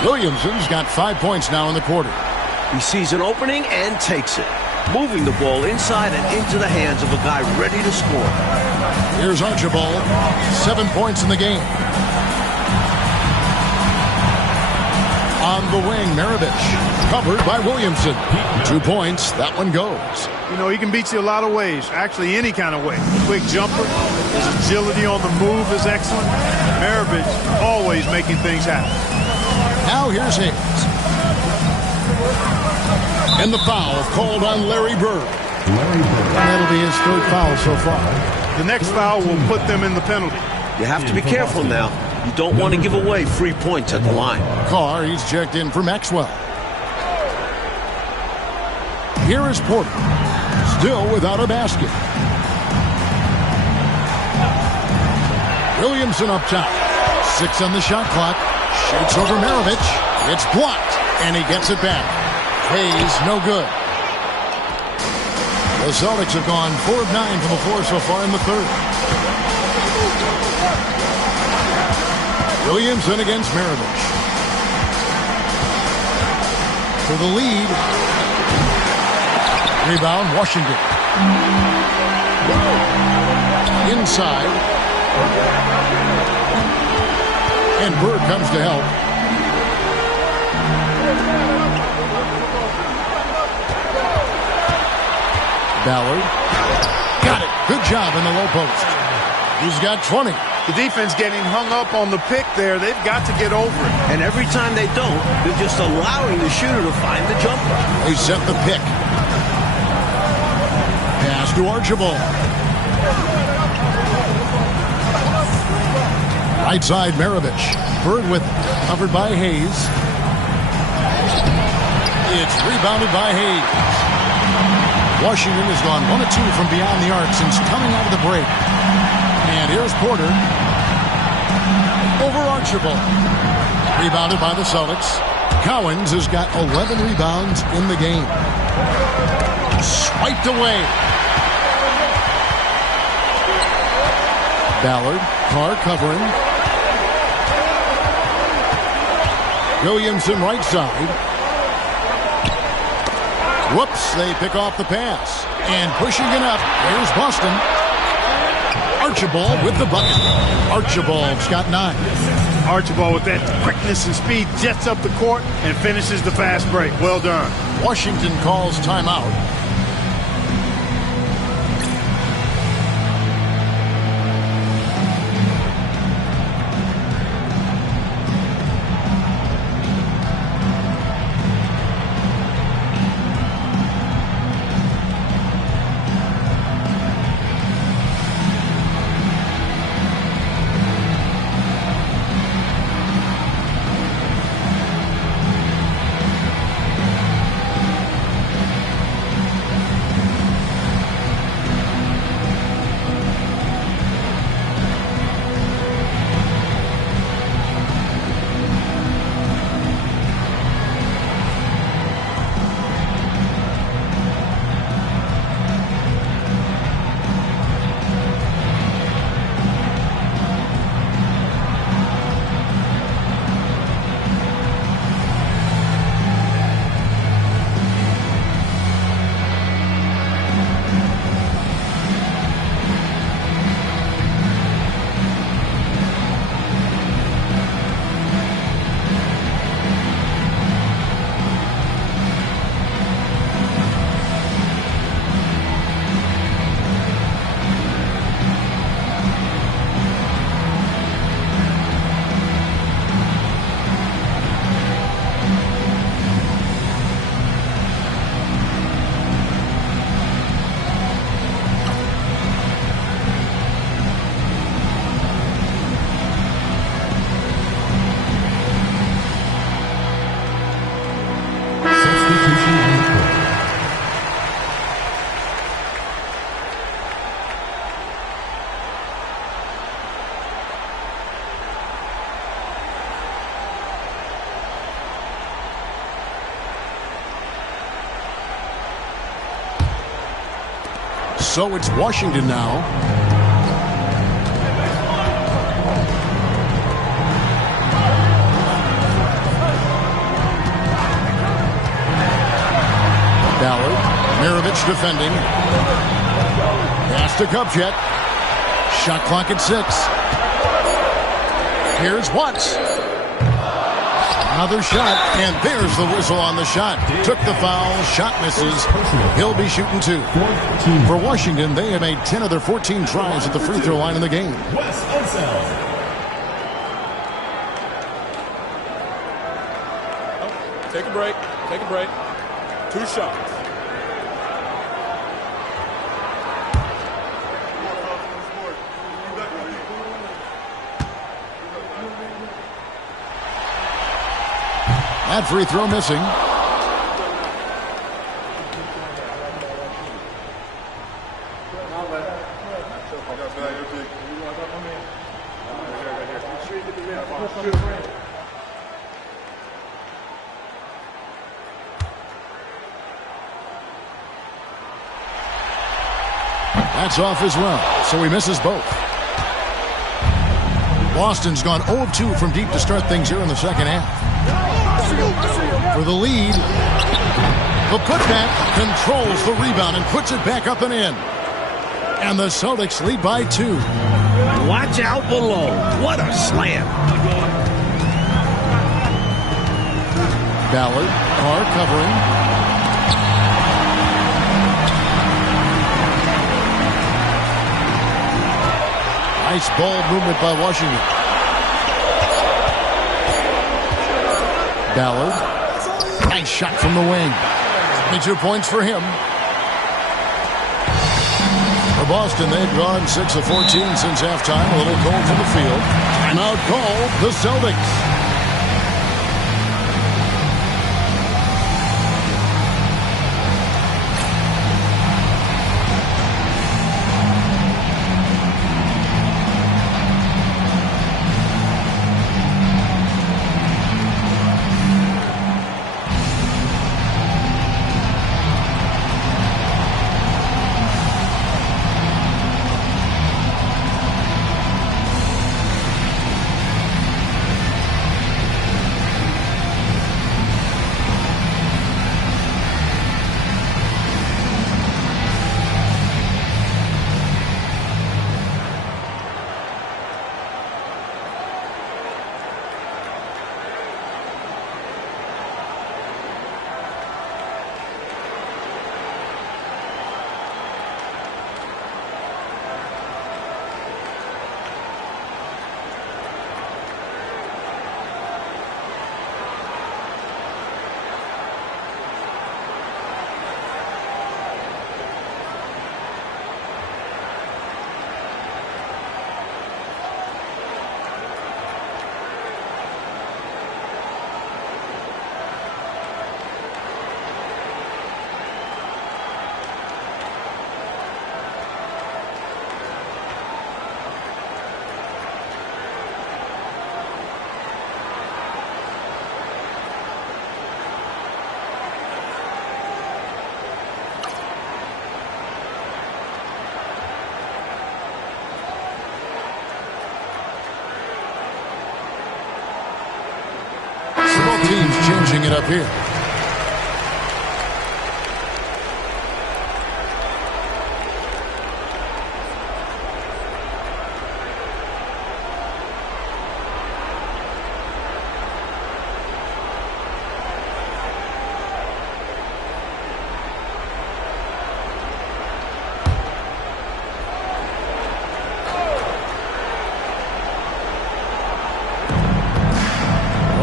Williamson's got 5 points now in the quarter. He sees an opening and takes it, moving the ball inside and into the hands of a guy ready to score. Here's Archibald, 7 points in the game. On the wing, Maravich, covered by Williamson. 2 points, that one goes. You know, he can beat you a lot of ways, actually any kind of way. Quick jumper, his agility on the move is excellent. Maravich always making things happen. Now here's Hayes. And the foul called on Larry Bird. That'll be his third foul so far. The next foul will put them in the penalty. You have to be careful now. You don't want to give away free points at the line. Carr, he's checked in for Maxwell. Here is Porter, still without a basket. Williamson up top. 6 on the shot clock. Shoots over Maravich. It's blocked, and he gets it back. Hayes, no good. The Celtics have gone 4 of 9 from the floor so far in the third. Williamson against Maravich. For the lead. Rebound, Washington. Inside. And Bird comes to help. Ballard. Got it. Good job in the low post. He's got 20. The defense getting hung up on the pick there. They've got to get over it. And every time they don't, they're just allowing the shooter to find the jumper. They set the pick. Pass to Archibald. Right side, Maravich. Bird with covered by Hayes. It's rebounded by Hayes. Washington has gone 1 of 2 from beyond the arc since coming out of the break. And here's Porter. Over Archibald. Rebounded by the Celtics. Cowens has got 11 rebounds in the game. Swiped away. Ballard. Carr covering. Williamson right side. Whoops, they pick off the pass. And pushing it up, here's Boston. Archibald with the bucket. Archibald's got 9. Archibald with that quickness and speed jets up the court and finishes the fast break. Well done. Washington calls timeout. So it's Washington now. Ballard, Mirovich defending. Pass to Kupchak. Shot clock at 6. Here's Watts. Another shot, and there's the whistle on the shot. Took the foul, shot misses. He'll be shooting 2. For Washington, they have made 10 of their 14 tries at the free throw line in the game. Take a break. Take a break. 2 shots. That free throw missing. That's off as well, so he misses both. Boston's gone 0 of 2 from deep to start things here in the second half. For the lead, the putback controls the rebound and puts it back up and in. And the Celtics lead by 2. Watch out below. What a slam. Ballard, Carr covering. Nice ball movement by Washington. Ballard. Nice shot from the wing. 22 points for him. For Boston, they've gone 6 of 14 since halftime. A little cold from the field. Timeout called the Celtics. Teams changing it up here.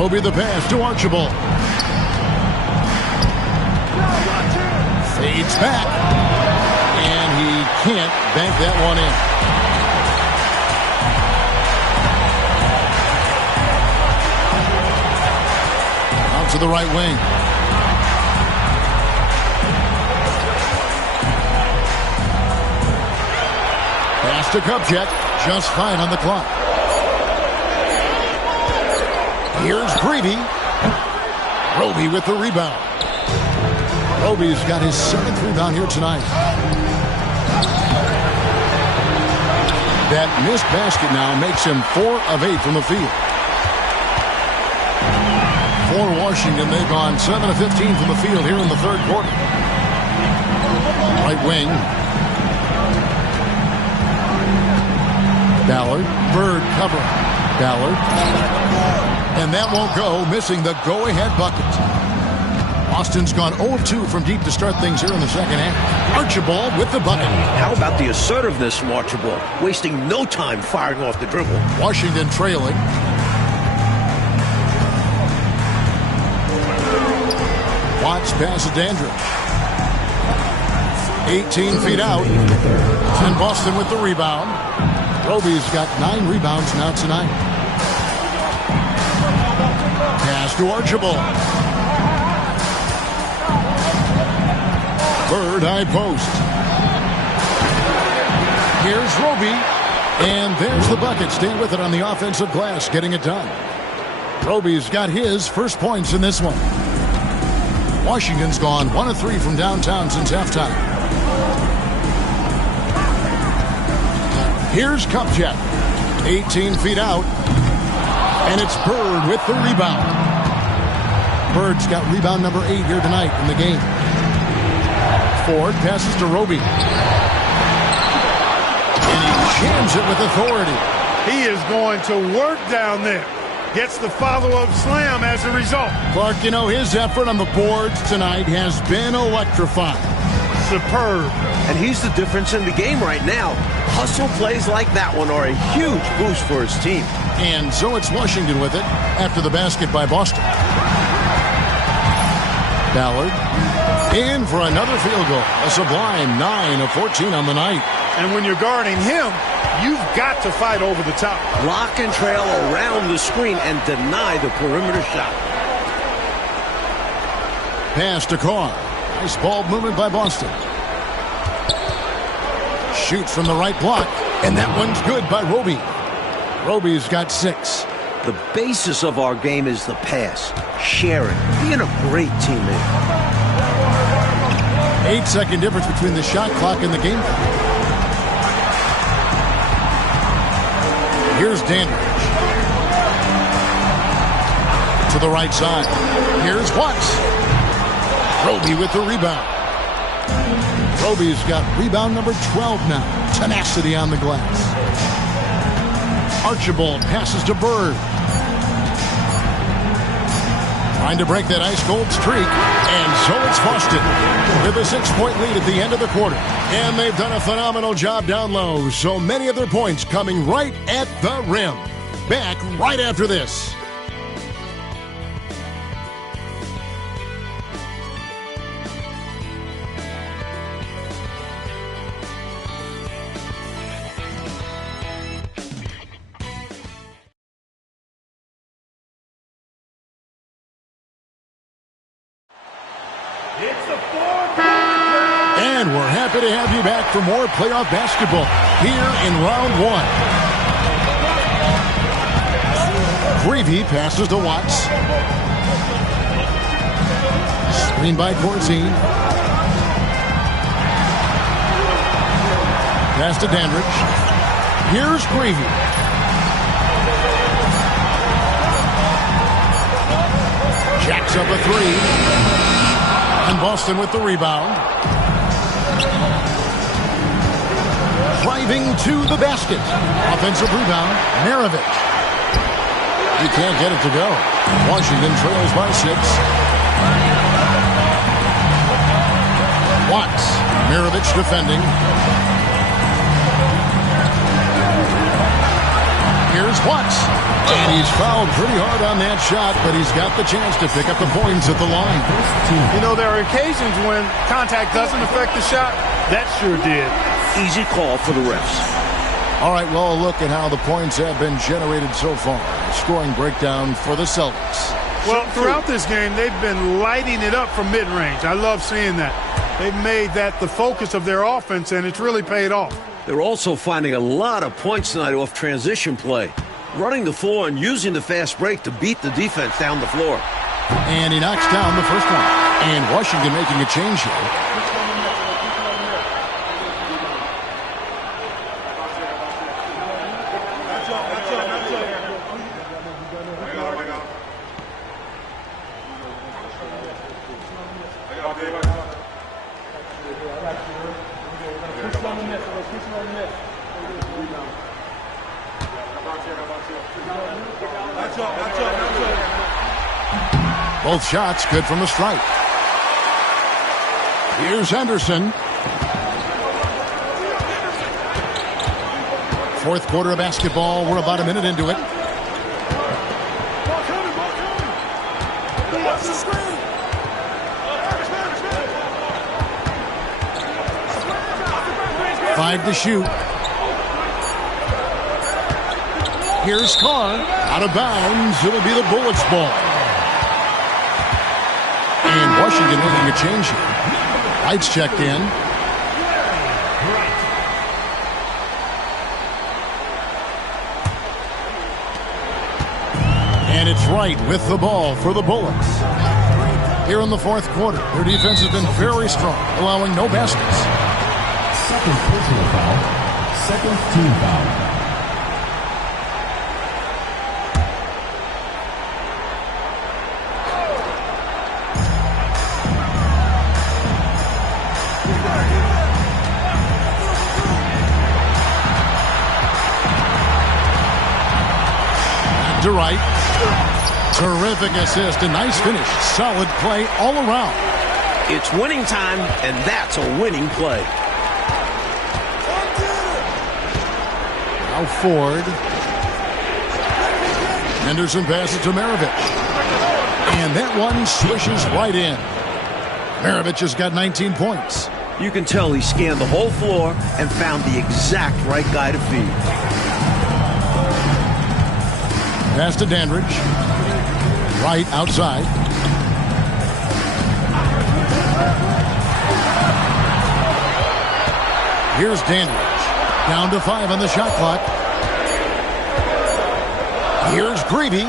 Roby the pass to Archibald. Fades back. And he can't bank that one in. Out to the right wing. Pass to Kupchak. Just fine on the clock. Here's Brady. Roby with the rebound. Roby's got his 7th rebound here tonight. That missed basket now makes him 4 of 8 from the field. For Washington, they've gone 7 of 15 from the field here in the third quarter. Right wing. Ballard. Bird cover. Ballard. And that won't go, missing the go-ahead bucket. Boston's gone 0-2 from deep to start things here in the second half. Archibald with the bucket. How about the assertiveness from Archibald? Wasting no time firing off the dribble. Washington trailing. Watts passes Dandridge. 18 feet out. And Boston with the rebound. Roby's got 9 rebounds now tonight. Pass to Archibald. Bird high post. Here's Roby. And there's the bucket. Stay with it on the offensive glass, getting it done. Roby's got his first points in this one. Washington's gone 1 of 3 from downtown since halftime. Here's Kupchak. 18 feet out. And it's Bird with the rebound. Bird's got rebound number 8 here tonight in the game. Ford passes to Roby. And he jams it with authority. He is going to work down there. Gets the follow-up slam as a result. Clark, you know, his effort on the boards tonight has been electrifying. Superb. And he's the difference in the game right now. Hustle plays like that one are a huge boost for his team. And so it's Washington with it after the basket by Boston. Ballard in for another field goal. A sublime 9 of 14 on the night. And when you're guarding him, you've got to fight over the top. Block and trail around the screen and deny the perimeter shot. Pass to Carr. Nice ball movement by Boston. Shoots from the right block. And that one's good by Roby. Roby's got 6. The basis of our game is the pass. Sharing. Being a great teammate. 8-second difference between the shot clock and the game clock. Here's Dandridge. To the right side. Here's Watts. Roby with the rebound. Roby's got rebound number 12 now. Tenacity on the glass. Archibald passes to Bird. Trying to break that ice-cold streak. And so it's Boston with a 6-point lead at the end of the quarter. And they've done a phenomenal job down low. So many of their points coming right at the rim. Back right after this. And we're happy to have you back for more playoff basketball here in round 1. Greavy passes to Watts. Screen by Corzine. Pass to Dandridge. Here's Greavy. Jacks up a 3. And Boston with the rebound. Driving to the basket. Offensive rebound, Maravich. He can't get it to go. Washington trails by 6. Watts. Maravich defending. Here's Watts. And he's fouled pretty hard on that shot, but he's got the chance to pick up the points at the line. You know, there are occasions when contact doesn't affect the shot. That sure did. Easy call for the refs. All right, well, look at how the points have been generated so far. Scoring breakdown for the Celtics. Well, throughout this game, they've been lighting it up from mid-range. I love seeing that. They've made that the focus of their offense, and it's really paid off. They're also finding a lot of points tonight off transition play. Running the floor and using the fast break to beat the defense down the floor. And he knocks down the first one. And Washington making a change here. Both shots good from the stripe. Here's Henderson. Fourth quarter of basketball. We're about a minute into it. Five to shoot. Here's Carr. Out of bounds. It'll be the Bullets' ball. And Washington making a change here. White's checked in. And it's Wright with the ball for the Bullets. Here in the fourth quarter, their defense has been very strong, allowing no baskets. Second personal foul. Second team foul. To Wright. Terrific assist. A nice finish. Solid play all around. It's winning time, and that's a winning play. Now Ford. Henderson passes to Maravich. And that one swishes right in. Maravich has got 19 points. You can tell he scanned the whole floor and found the exact right guy to feed. Pass to Dandridge. Right outside. Here's Dandridge. Down to 5 on the shot clock. Here's Greavy.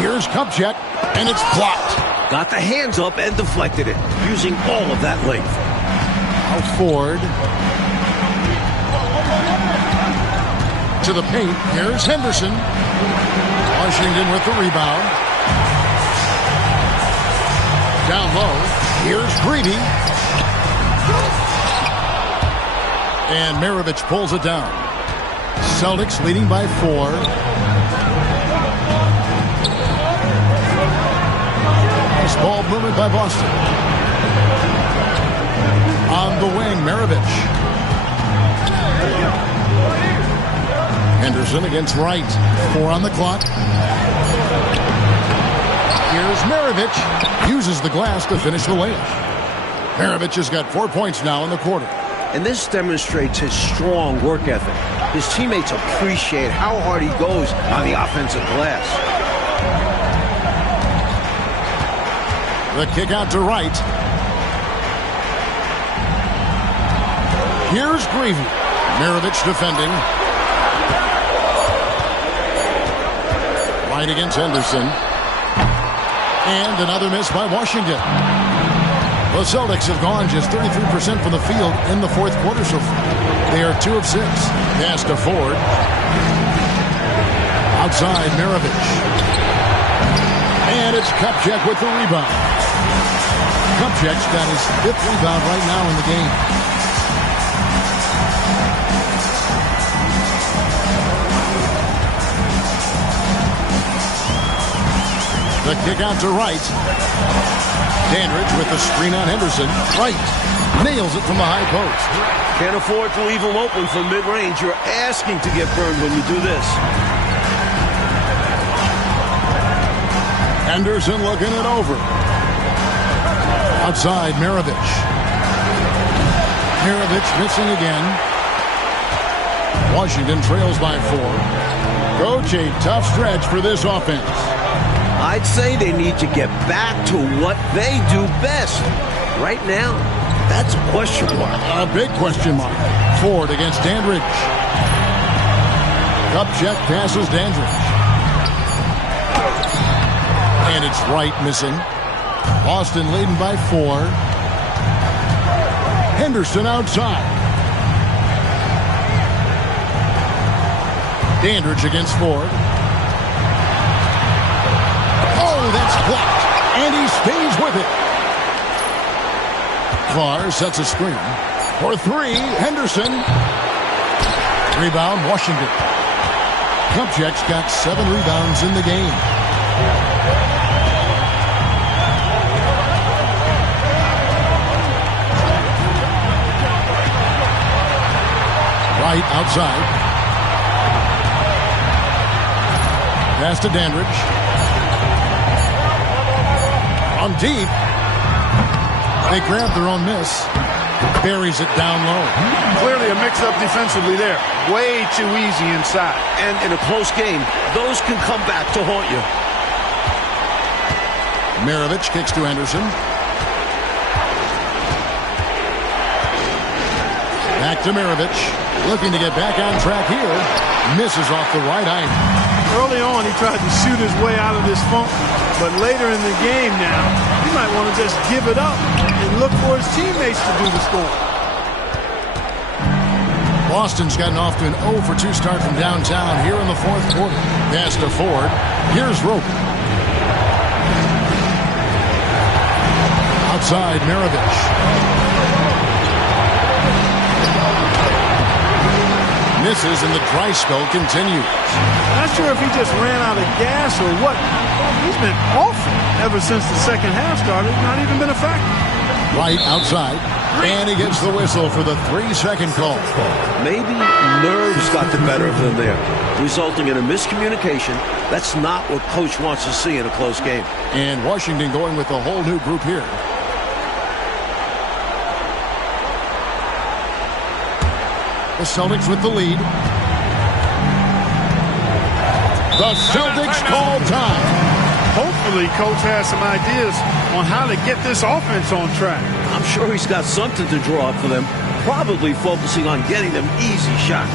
Here's Kupchak. And it's blocked. Got the hands up and deflected it, using all of that length. Now Ford. To the paint. Here's Henderson. Washington with the rebound. Down low. Here's Greavy. And Maravich pulls it down. Celtics leading by 4. Nice ball movement by Boston. On the wing, Maravich. Henderson against Wright. 4 on the clock. Here's Maravich. Uses the glass to finish the layup. Maravich has got 4 points now in the quarter. And this demonstrates his strong work ethic. His teammates appreciate how hard he goes on the offensive glass. The kick out to Wright. Here's Greavy. Maravich defending. Right against Henderson. And another miss by Washington. The Celtics have gone just 33% from the field in the fourth quarter so far. They are 2 of 6. Pass to Ford. Outside, Maravich. And it's Kupchak with the rebound. Kupchak's got his 5th rebound right now in the game. The kick out to Wright. Dandridge with the screen on Henderson. Wright nails it from the high post. Can't afford to leave him open from mid-range. You're asking to get burned when you do this. Henderson looking it over. Outside, Maravich. Maravich missing again. Washington trails by 4. Coach, a tough stretch for this offense. I'd say they need to get back to what they do best. Right now, that's a question mark. A big question mark. Ford against Dandridge. Kupchak passes Dandridge. And it's Wright missing. Boston leading by 4. Henderson outside. Dandridge against Ford. Oh, that's blocked. And he stays with it. Carr sets a screen. For 3, Henderson. Rebound, Washington. Kupchak's got 7 rebounds in the game. Right outside. Pass to Dandridge. On deep. They grab their own miss. Buries it down low. Clearly a mix-up defensively there. Way too easy inside. And in a close game, those can come back to haunt you. Maravich kicks to Anderson. Back to Maravich. Looking to get back on track here. Misses off the right eye. Early on, he tried to shoot his way out of this funk. But later in the game now, he might want to just give it up and look for his teammates to do the scoring. Boston's gotten off to an 0-for-2 start from downtown here in the fourth quarter. Pass to Ford. Here's Roper. Outside, Maravich. Misses, and the dry spell continues. Not sure if he just ran out of gas or what. He's been awful ever since the second half started. Not even been a factor. Right outside. And he gets the whistle for the 3-second call. Maybe nerves got the better of them there, resulting in a miscommunication. That's not what Coach wants to see in a close game. And Washington going with a whole new group here. The Celtics with the lead. The Celtics call time. Hopefully, Coach has some ideas on how to get this offense on track. I'm sure he's got something to draw up for them, probably focusing on getting them easy shots.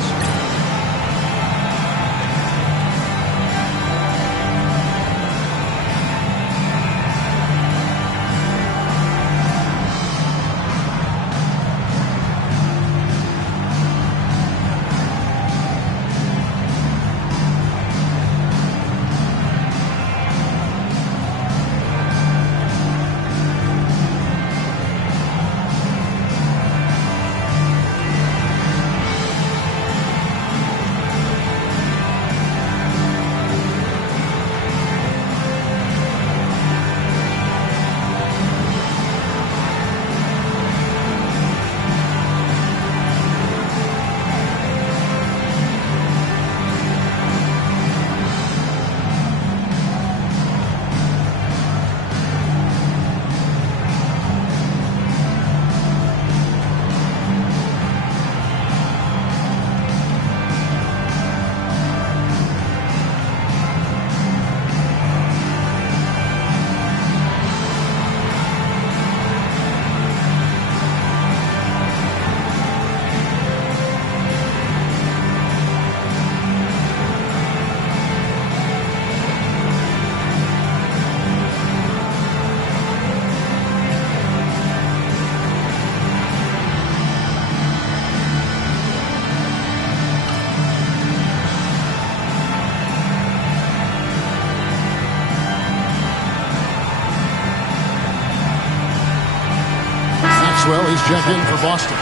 Maxwell is checked in for Boston.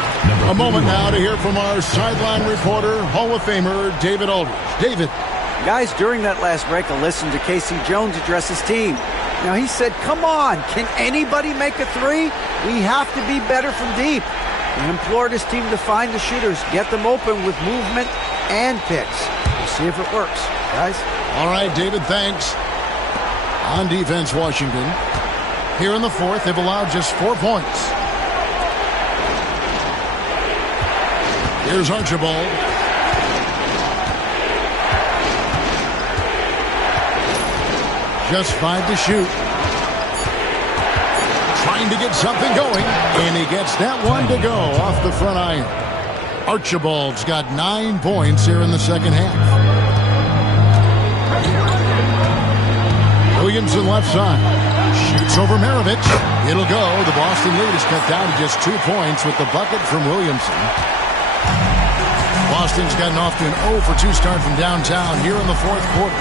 A moment now to hear from our sideline reporter, Hall of Famer David Aldridge. David. Guys, during that last break, I listened to Casey Jones address his team. Now, he said, come on, can anybody make a three? We have to be better from deep. And implored his team to find the shooters, get them open with movement and picks. We'll see if it works, guys. All right, David, thanks. On defense, Washington. Here in the fourth, they've allowed just 4 points. Here's Archibald. Just 5 to shoot. Trying to get something going, and he gets that one to go off the front iron. Archibald's got 9 points here in the second half. Williamson left side. Shoots over Maravich. It'll go. The Boston lead is cut down to just 2 points with the bucket from Williamson. Boston's gotten off to an 0-for-2 start from downtown here in the fourth quarter.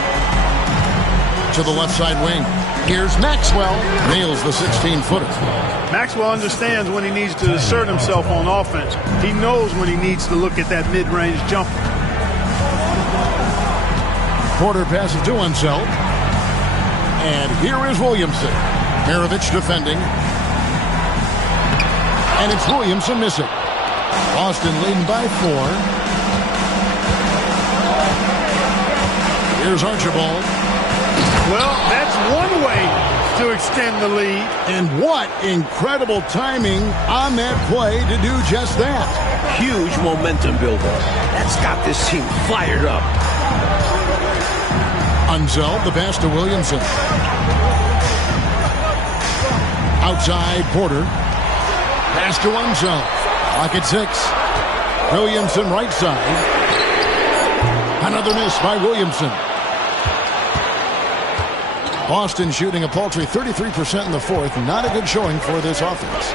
To the left side wing. Here's Maxwell. Nails the 16-footer. Maxwell understands when he needs to assert himself on offense. He knows when he needs to look at that mid-range jumper. Porter passes to Unseld. And here is Williamson. Maravich defending. And it's Williamson missing. Boston leading by 4. Here's Archibald. Well, that's one way to extend the lead. And what incredible timing on that play to do just that. Huge momentum builder. That's got this team fired up. Unseld, the pass to Williamson. Outside, Porter. Pass to Unseld. Clock at 6. Williamson right side. Another miss by Williamson. Boston shooting a paltry 33% in the fourth. Not a good showing for this offense.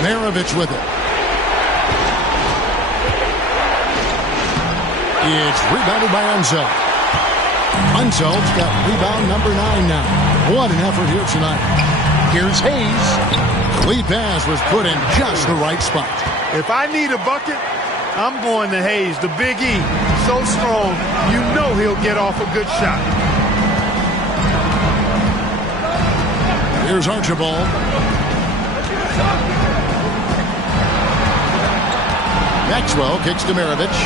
Maravich with it. It's rebounded by Unseld. Unseld's got rebound number 9 now. What an effort here tonight. Here's Hayes. Lead pass was put in just the right spot. If I need a bucket, I'm going to Hayes, the Big E. So strong, you know he'll get off a good shot. Here's Archibald. Maxwell kicks to Maravich.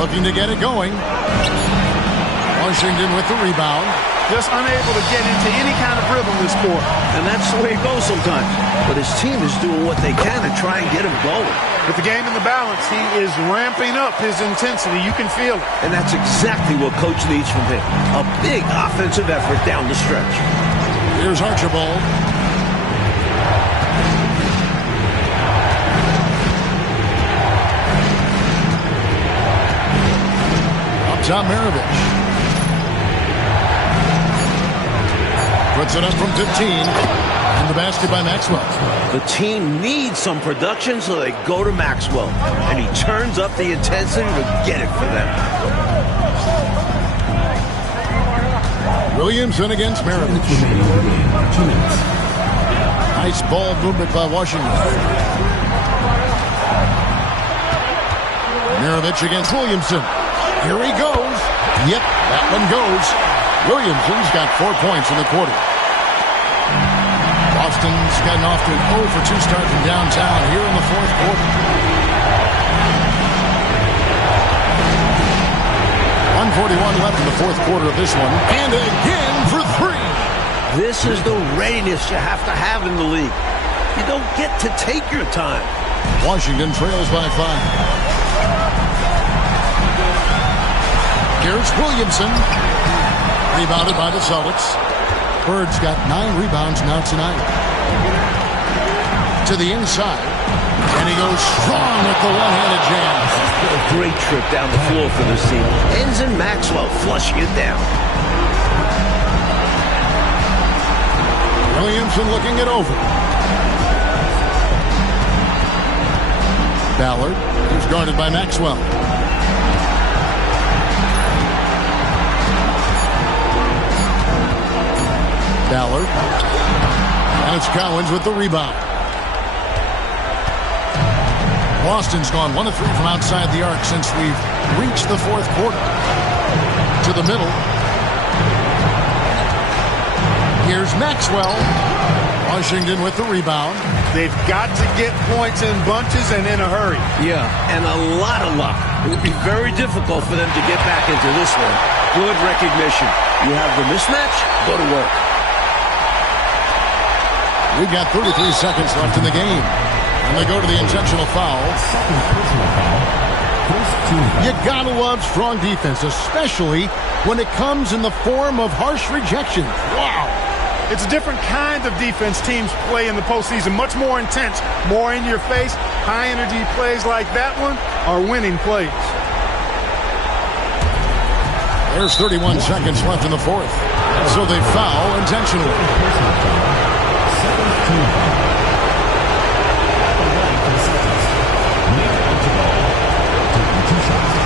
Looking to get it going. Washington with the rebound. Just unable to get into any kind of rhythm this quarter. And that's the way it goes sometimes. But his team is doing what they can to try and get him going. With the game in the balance, he is ramping up his intensity. You can feel it. And that's exactly what Coach needs from him. A big offensive effort down the stretch. Here's Archibald. Up top, Maravich. Puts it up from 15. And the basket by Maxwell. The team needs some production, so they go to Maxwell. And he turns up the intensity to get it for them. Williamson against Maravich. 2 minutes. Nice ball movement by Washington. Maravich against Williamson. Here he goes. Yep, that one goes. Williamson's got 4 points in the quarter. Boston's gotten off to an 0 for 2 start from downtown here in the fourth quarter. 1:41 left in the fourth quarter of this one. And again for 3. This is the readiness you have to have in the league. You don't get to take your time. Washington trails by 5. Here's Williamson. Rebounded by the Celtics. Bird's got 9 rebounds now tonight. To the inside. And he goes strong with the one-handed jam. A great trip down the floor for this team. Ends in Maxwell flushing it down. Williamson looking it over. Ballard is guarded by Maxwell. Ballard. And it's Cowens with the rebound. Boston's gone 1 of 3 from outside the arc since we've reached the fourth quarter. To the middle. Here's Maxwell. Washington with the rebound. They've got to get points in bunches and in a hurry. Yeah, and a lot of luck. It would be very difficult for them to get back into this one. Good recognition. You have the mismatch, go to work. We've got 33 seconds left in the game. And they go to the intentional foul. Second personal foul. First team. You gotta love strong defense, especially when it comes in the form of harsh rejections. Wow. It's a different kind of defense teams play in the postseason. Much more intense, more in your face. High energy plays like that one are winning plays. There's 31 seconds left in the fourth. So they foul intentionally. Personal foul. Second team foul. Away for the Celtics. Nick Archibald. Taking 2 shots.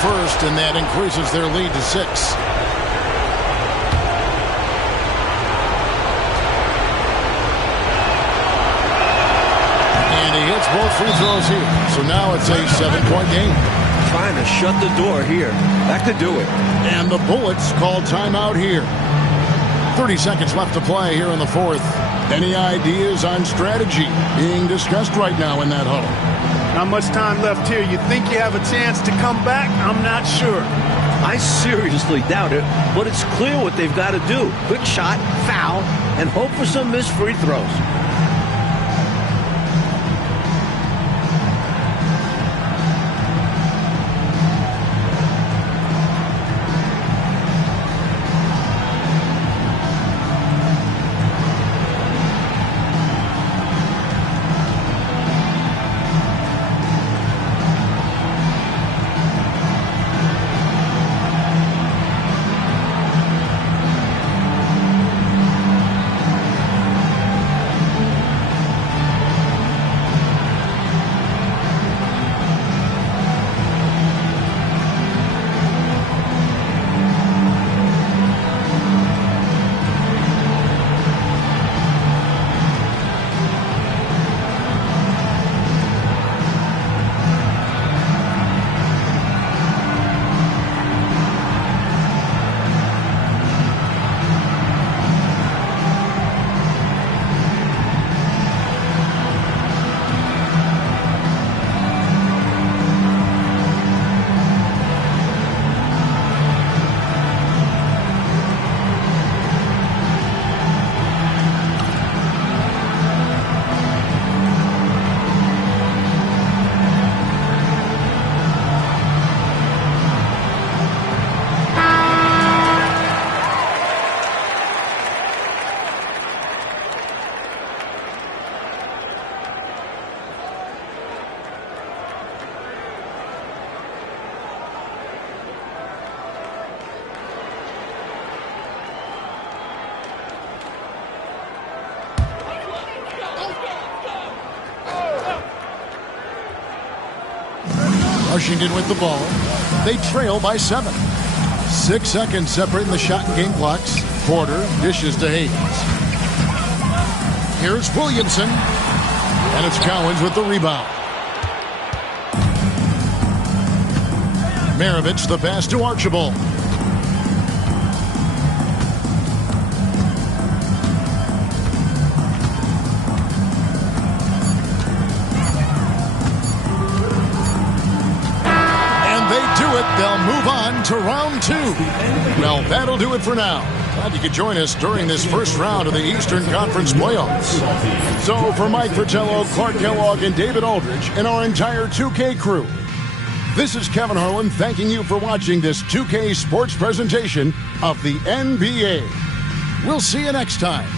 first, and that increases their lead to 6. And he hits both free throws here. So now it's a 7-point game. Trying to shut the door here. That could do it. And the Bullets call timeout here. 30 seconds left to play here in the fourth. Any ideas on strategy being discussed right now in that huddle? Not much time left here. You think you have a chance to come back? I'm not sure. I seriously doubt it, but it's clear what they've got to do. Quick shot, foul, and hope for some missed free throws. Washington with the ball. They trail by 7. 6 seconds separating the shot and game clocks. Porter dishes to Hayes. Here's Williamson. And it's Cowens with the rebound. Maravich the pass to Archibald. They'll move on to round 2. Well, that'll do it for now. Glad you could join us during this first round of the Eastern Conference playoffs. So for Mike Fratello, Clark Kellogg, and David Aldridge, and our entire 2K crew, this is Kevin Harlan thanking you for watching this 2K sports presentation of the NBA. We'll see you next time.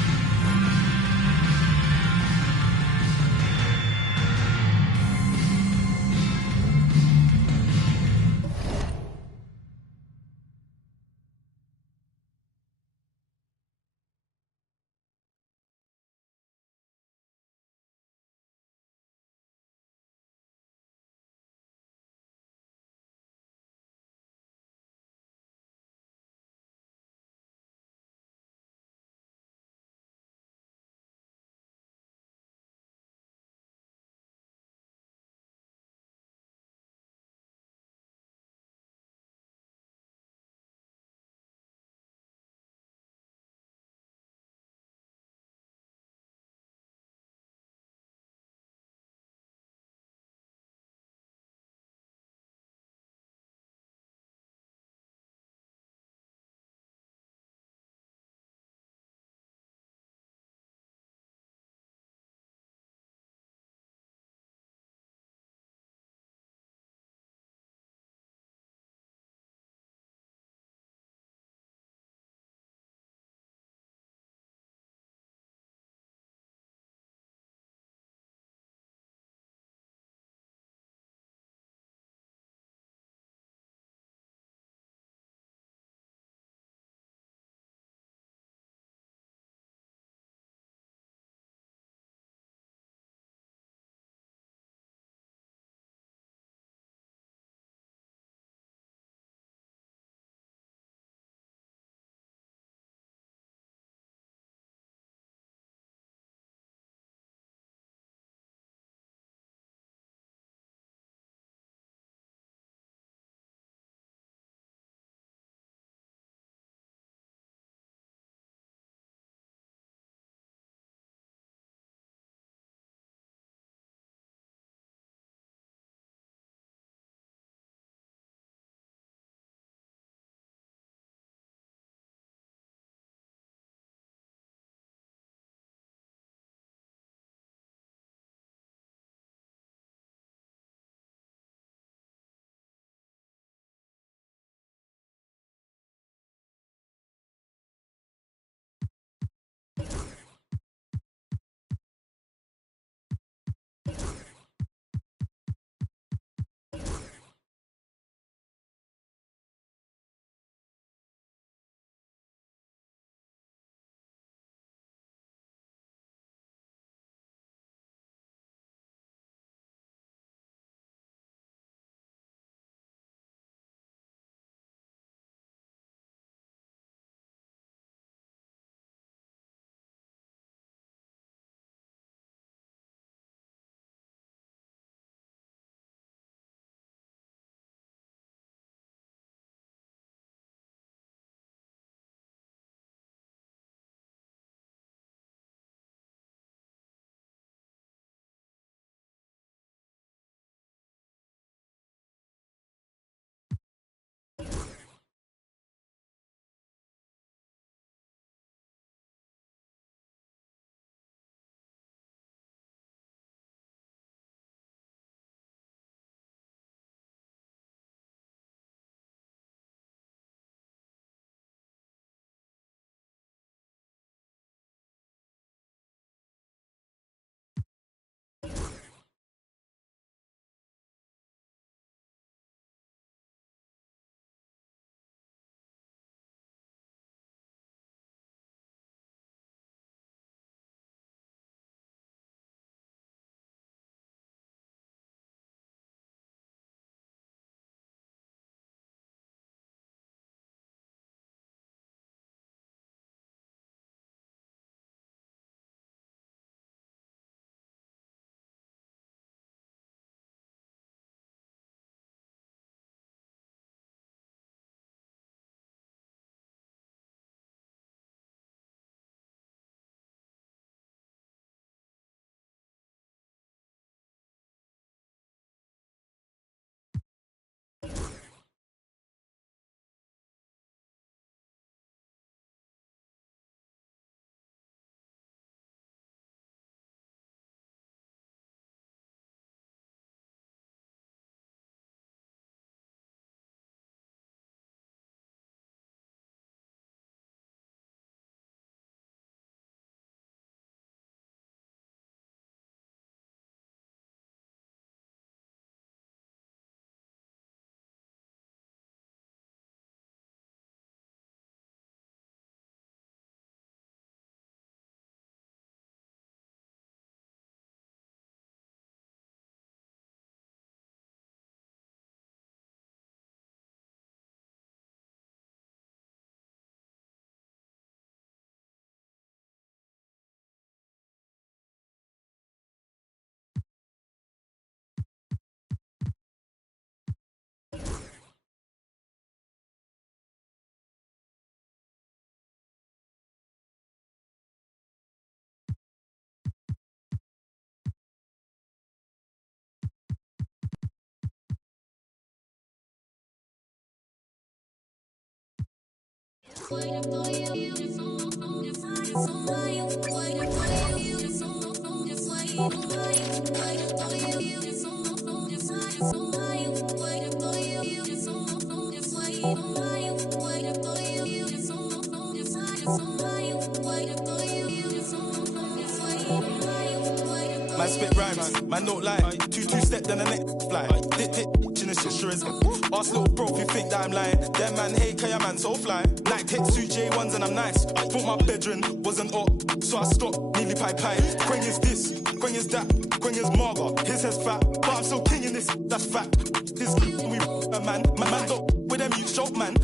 Man spit rhymes, man don't lie. Two-step then the next fly. Hit, in the shit sure is. Ask little bro if you think that I'm lying. Them man hate cause your man so fly. Like HSY31s and I'm nice. I thought my bedroom wasn't up, so I stopped, nearly pie. Quang is this, Quang is that, Quang is Marga. His head's fat, but I'm still king in this, that's fact. His we a man don't with them you choke man.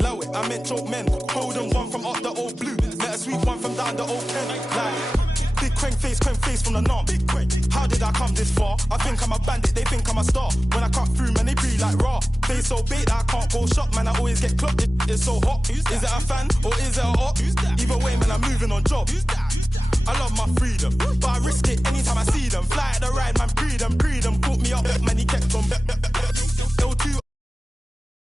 Low it, I meant choke men. Golden one from up the old blue. Met a sweet one from down the old pen. Like big Quang face from the norm. How did I come this far? I think I'm a bandit, they think I'm a star. When I cut through, man, they breathe like raw. They so bait that I can't go shop, man, I always get clocked. It's so hot. Is it a fan or is it a hot? Either way, man, I'm moving on job. I love my freedom, but I risk it anytime I see them. Fly at the ride, man, pre them. Caught me up, man, he kept on. L2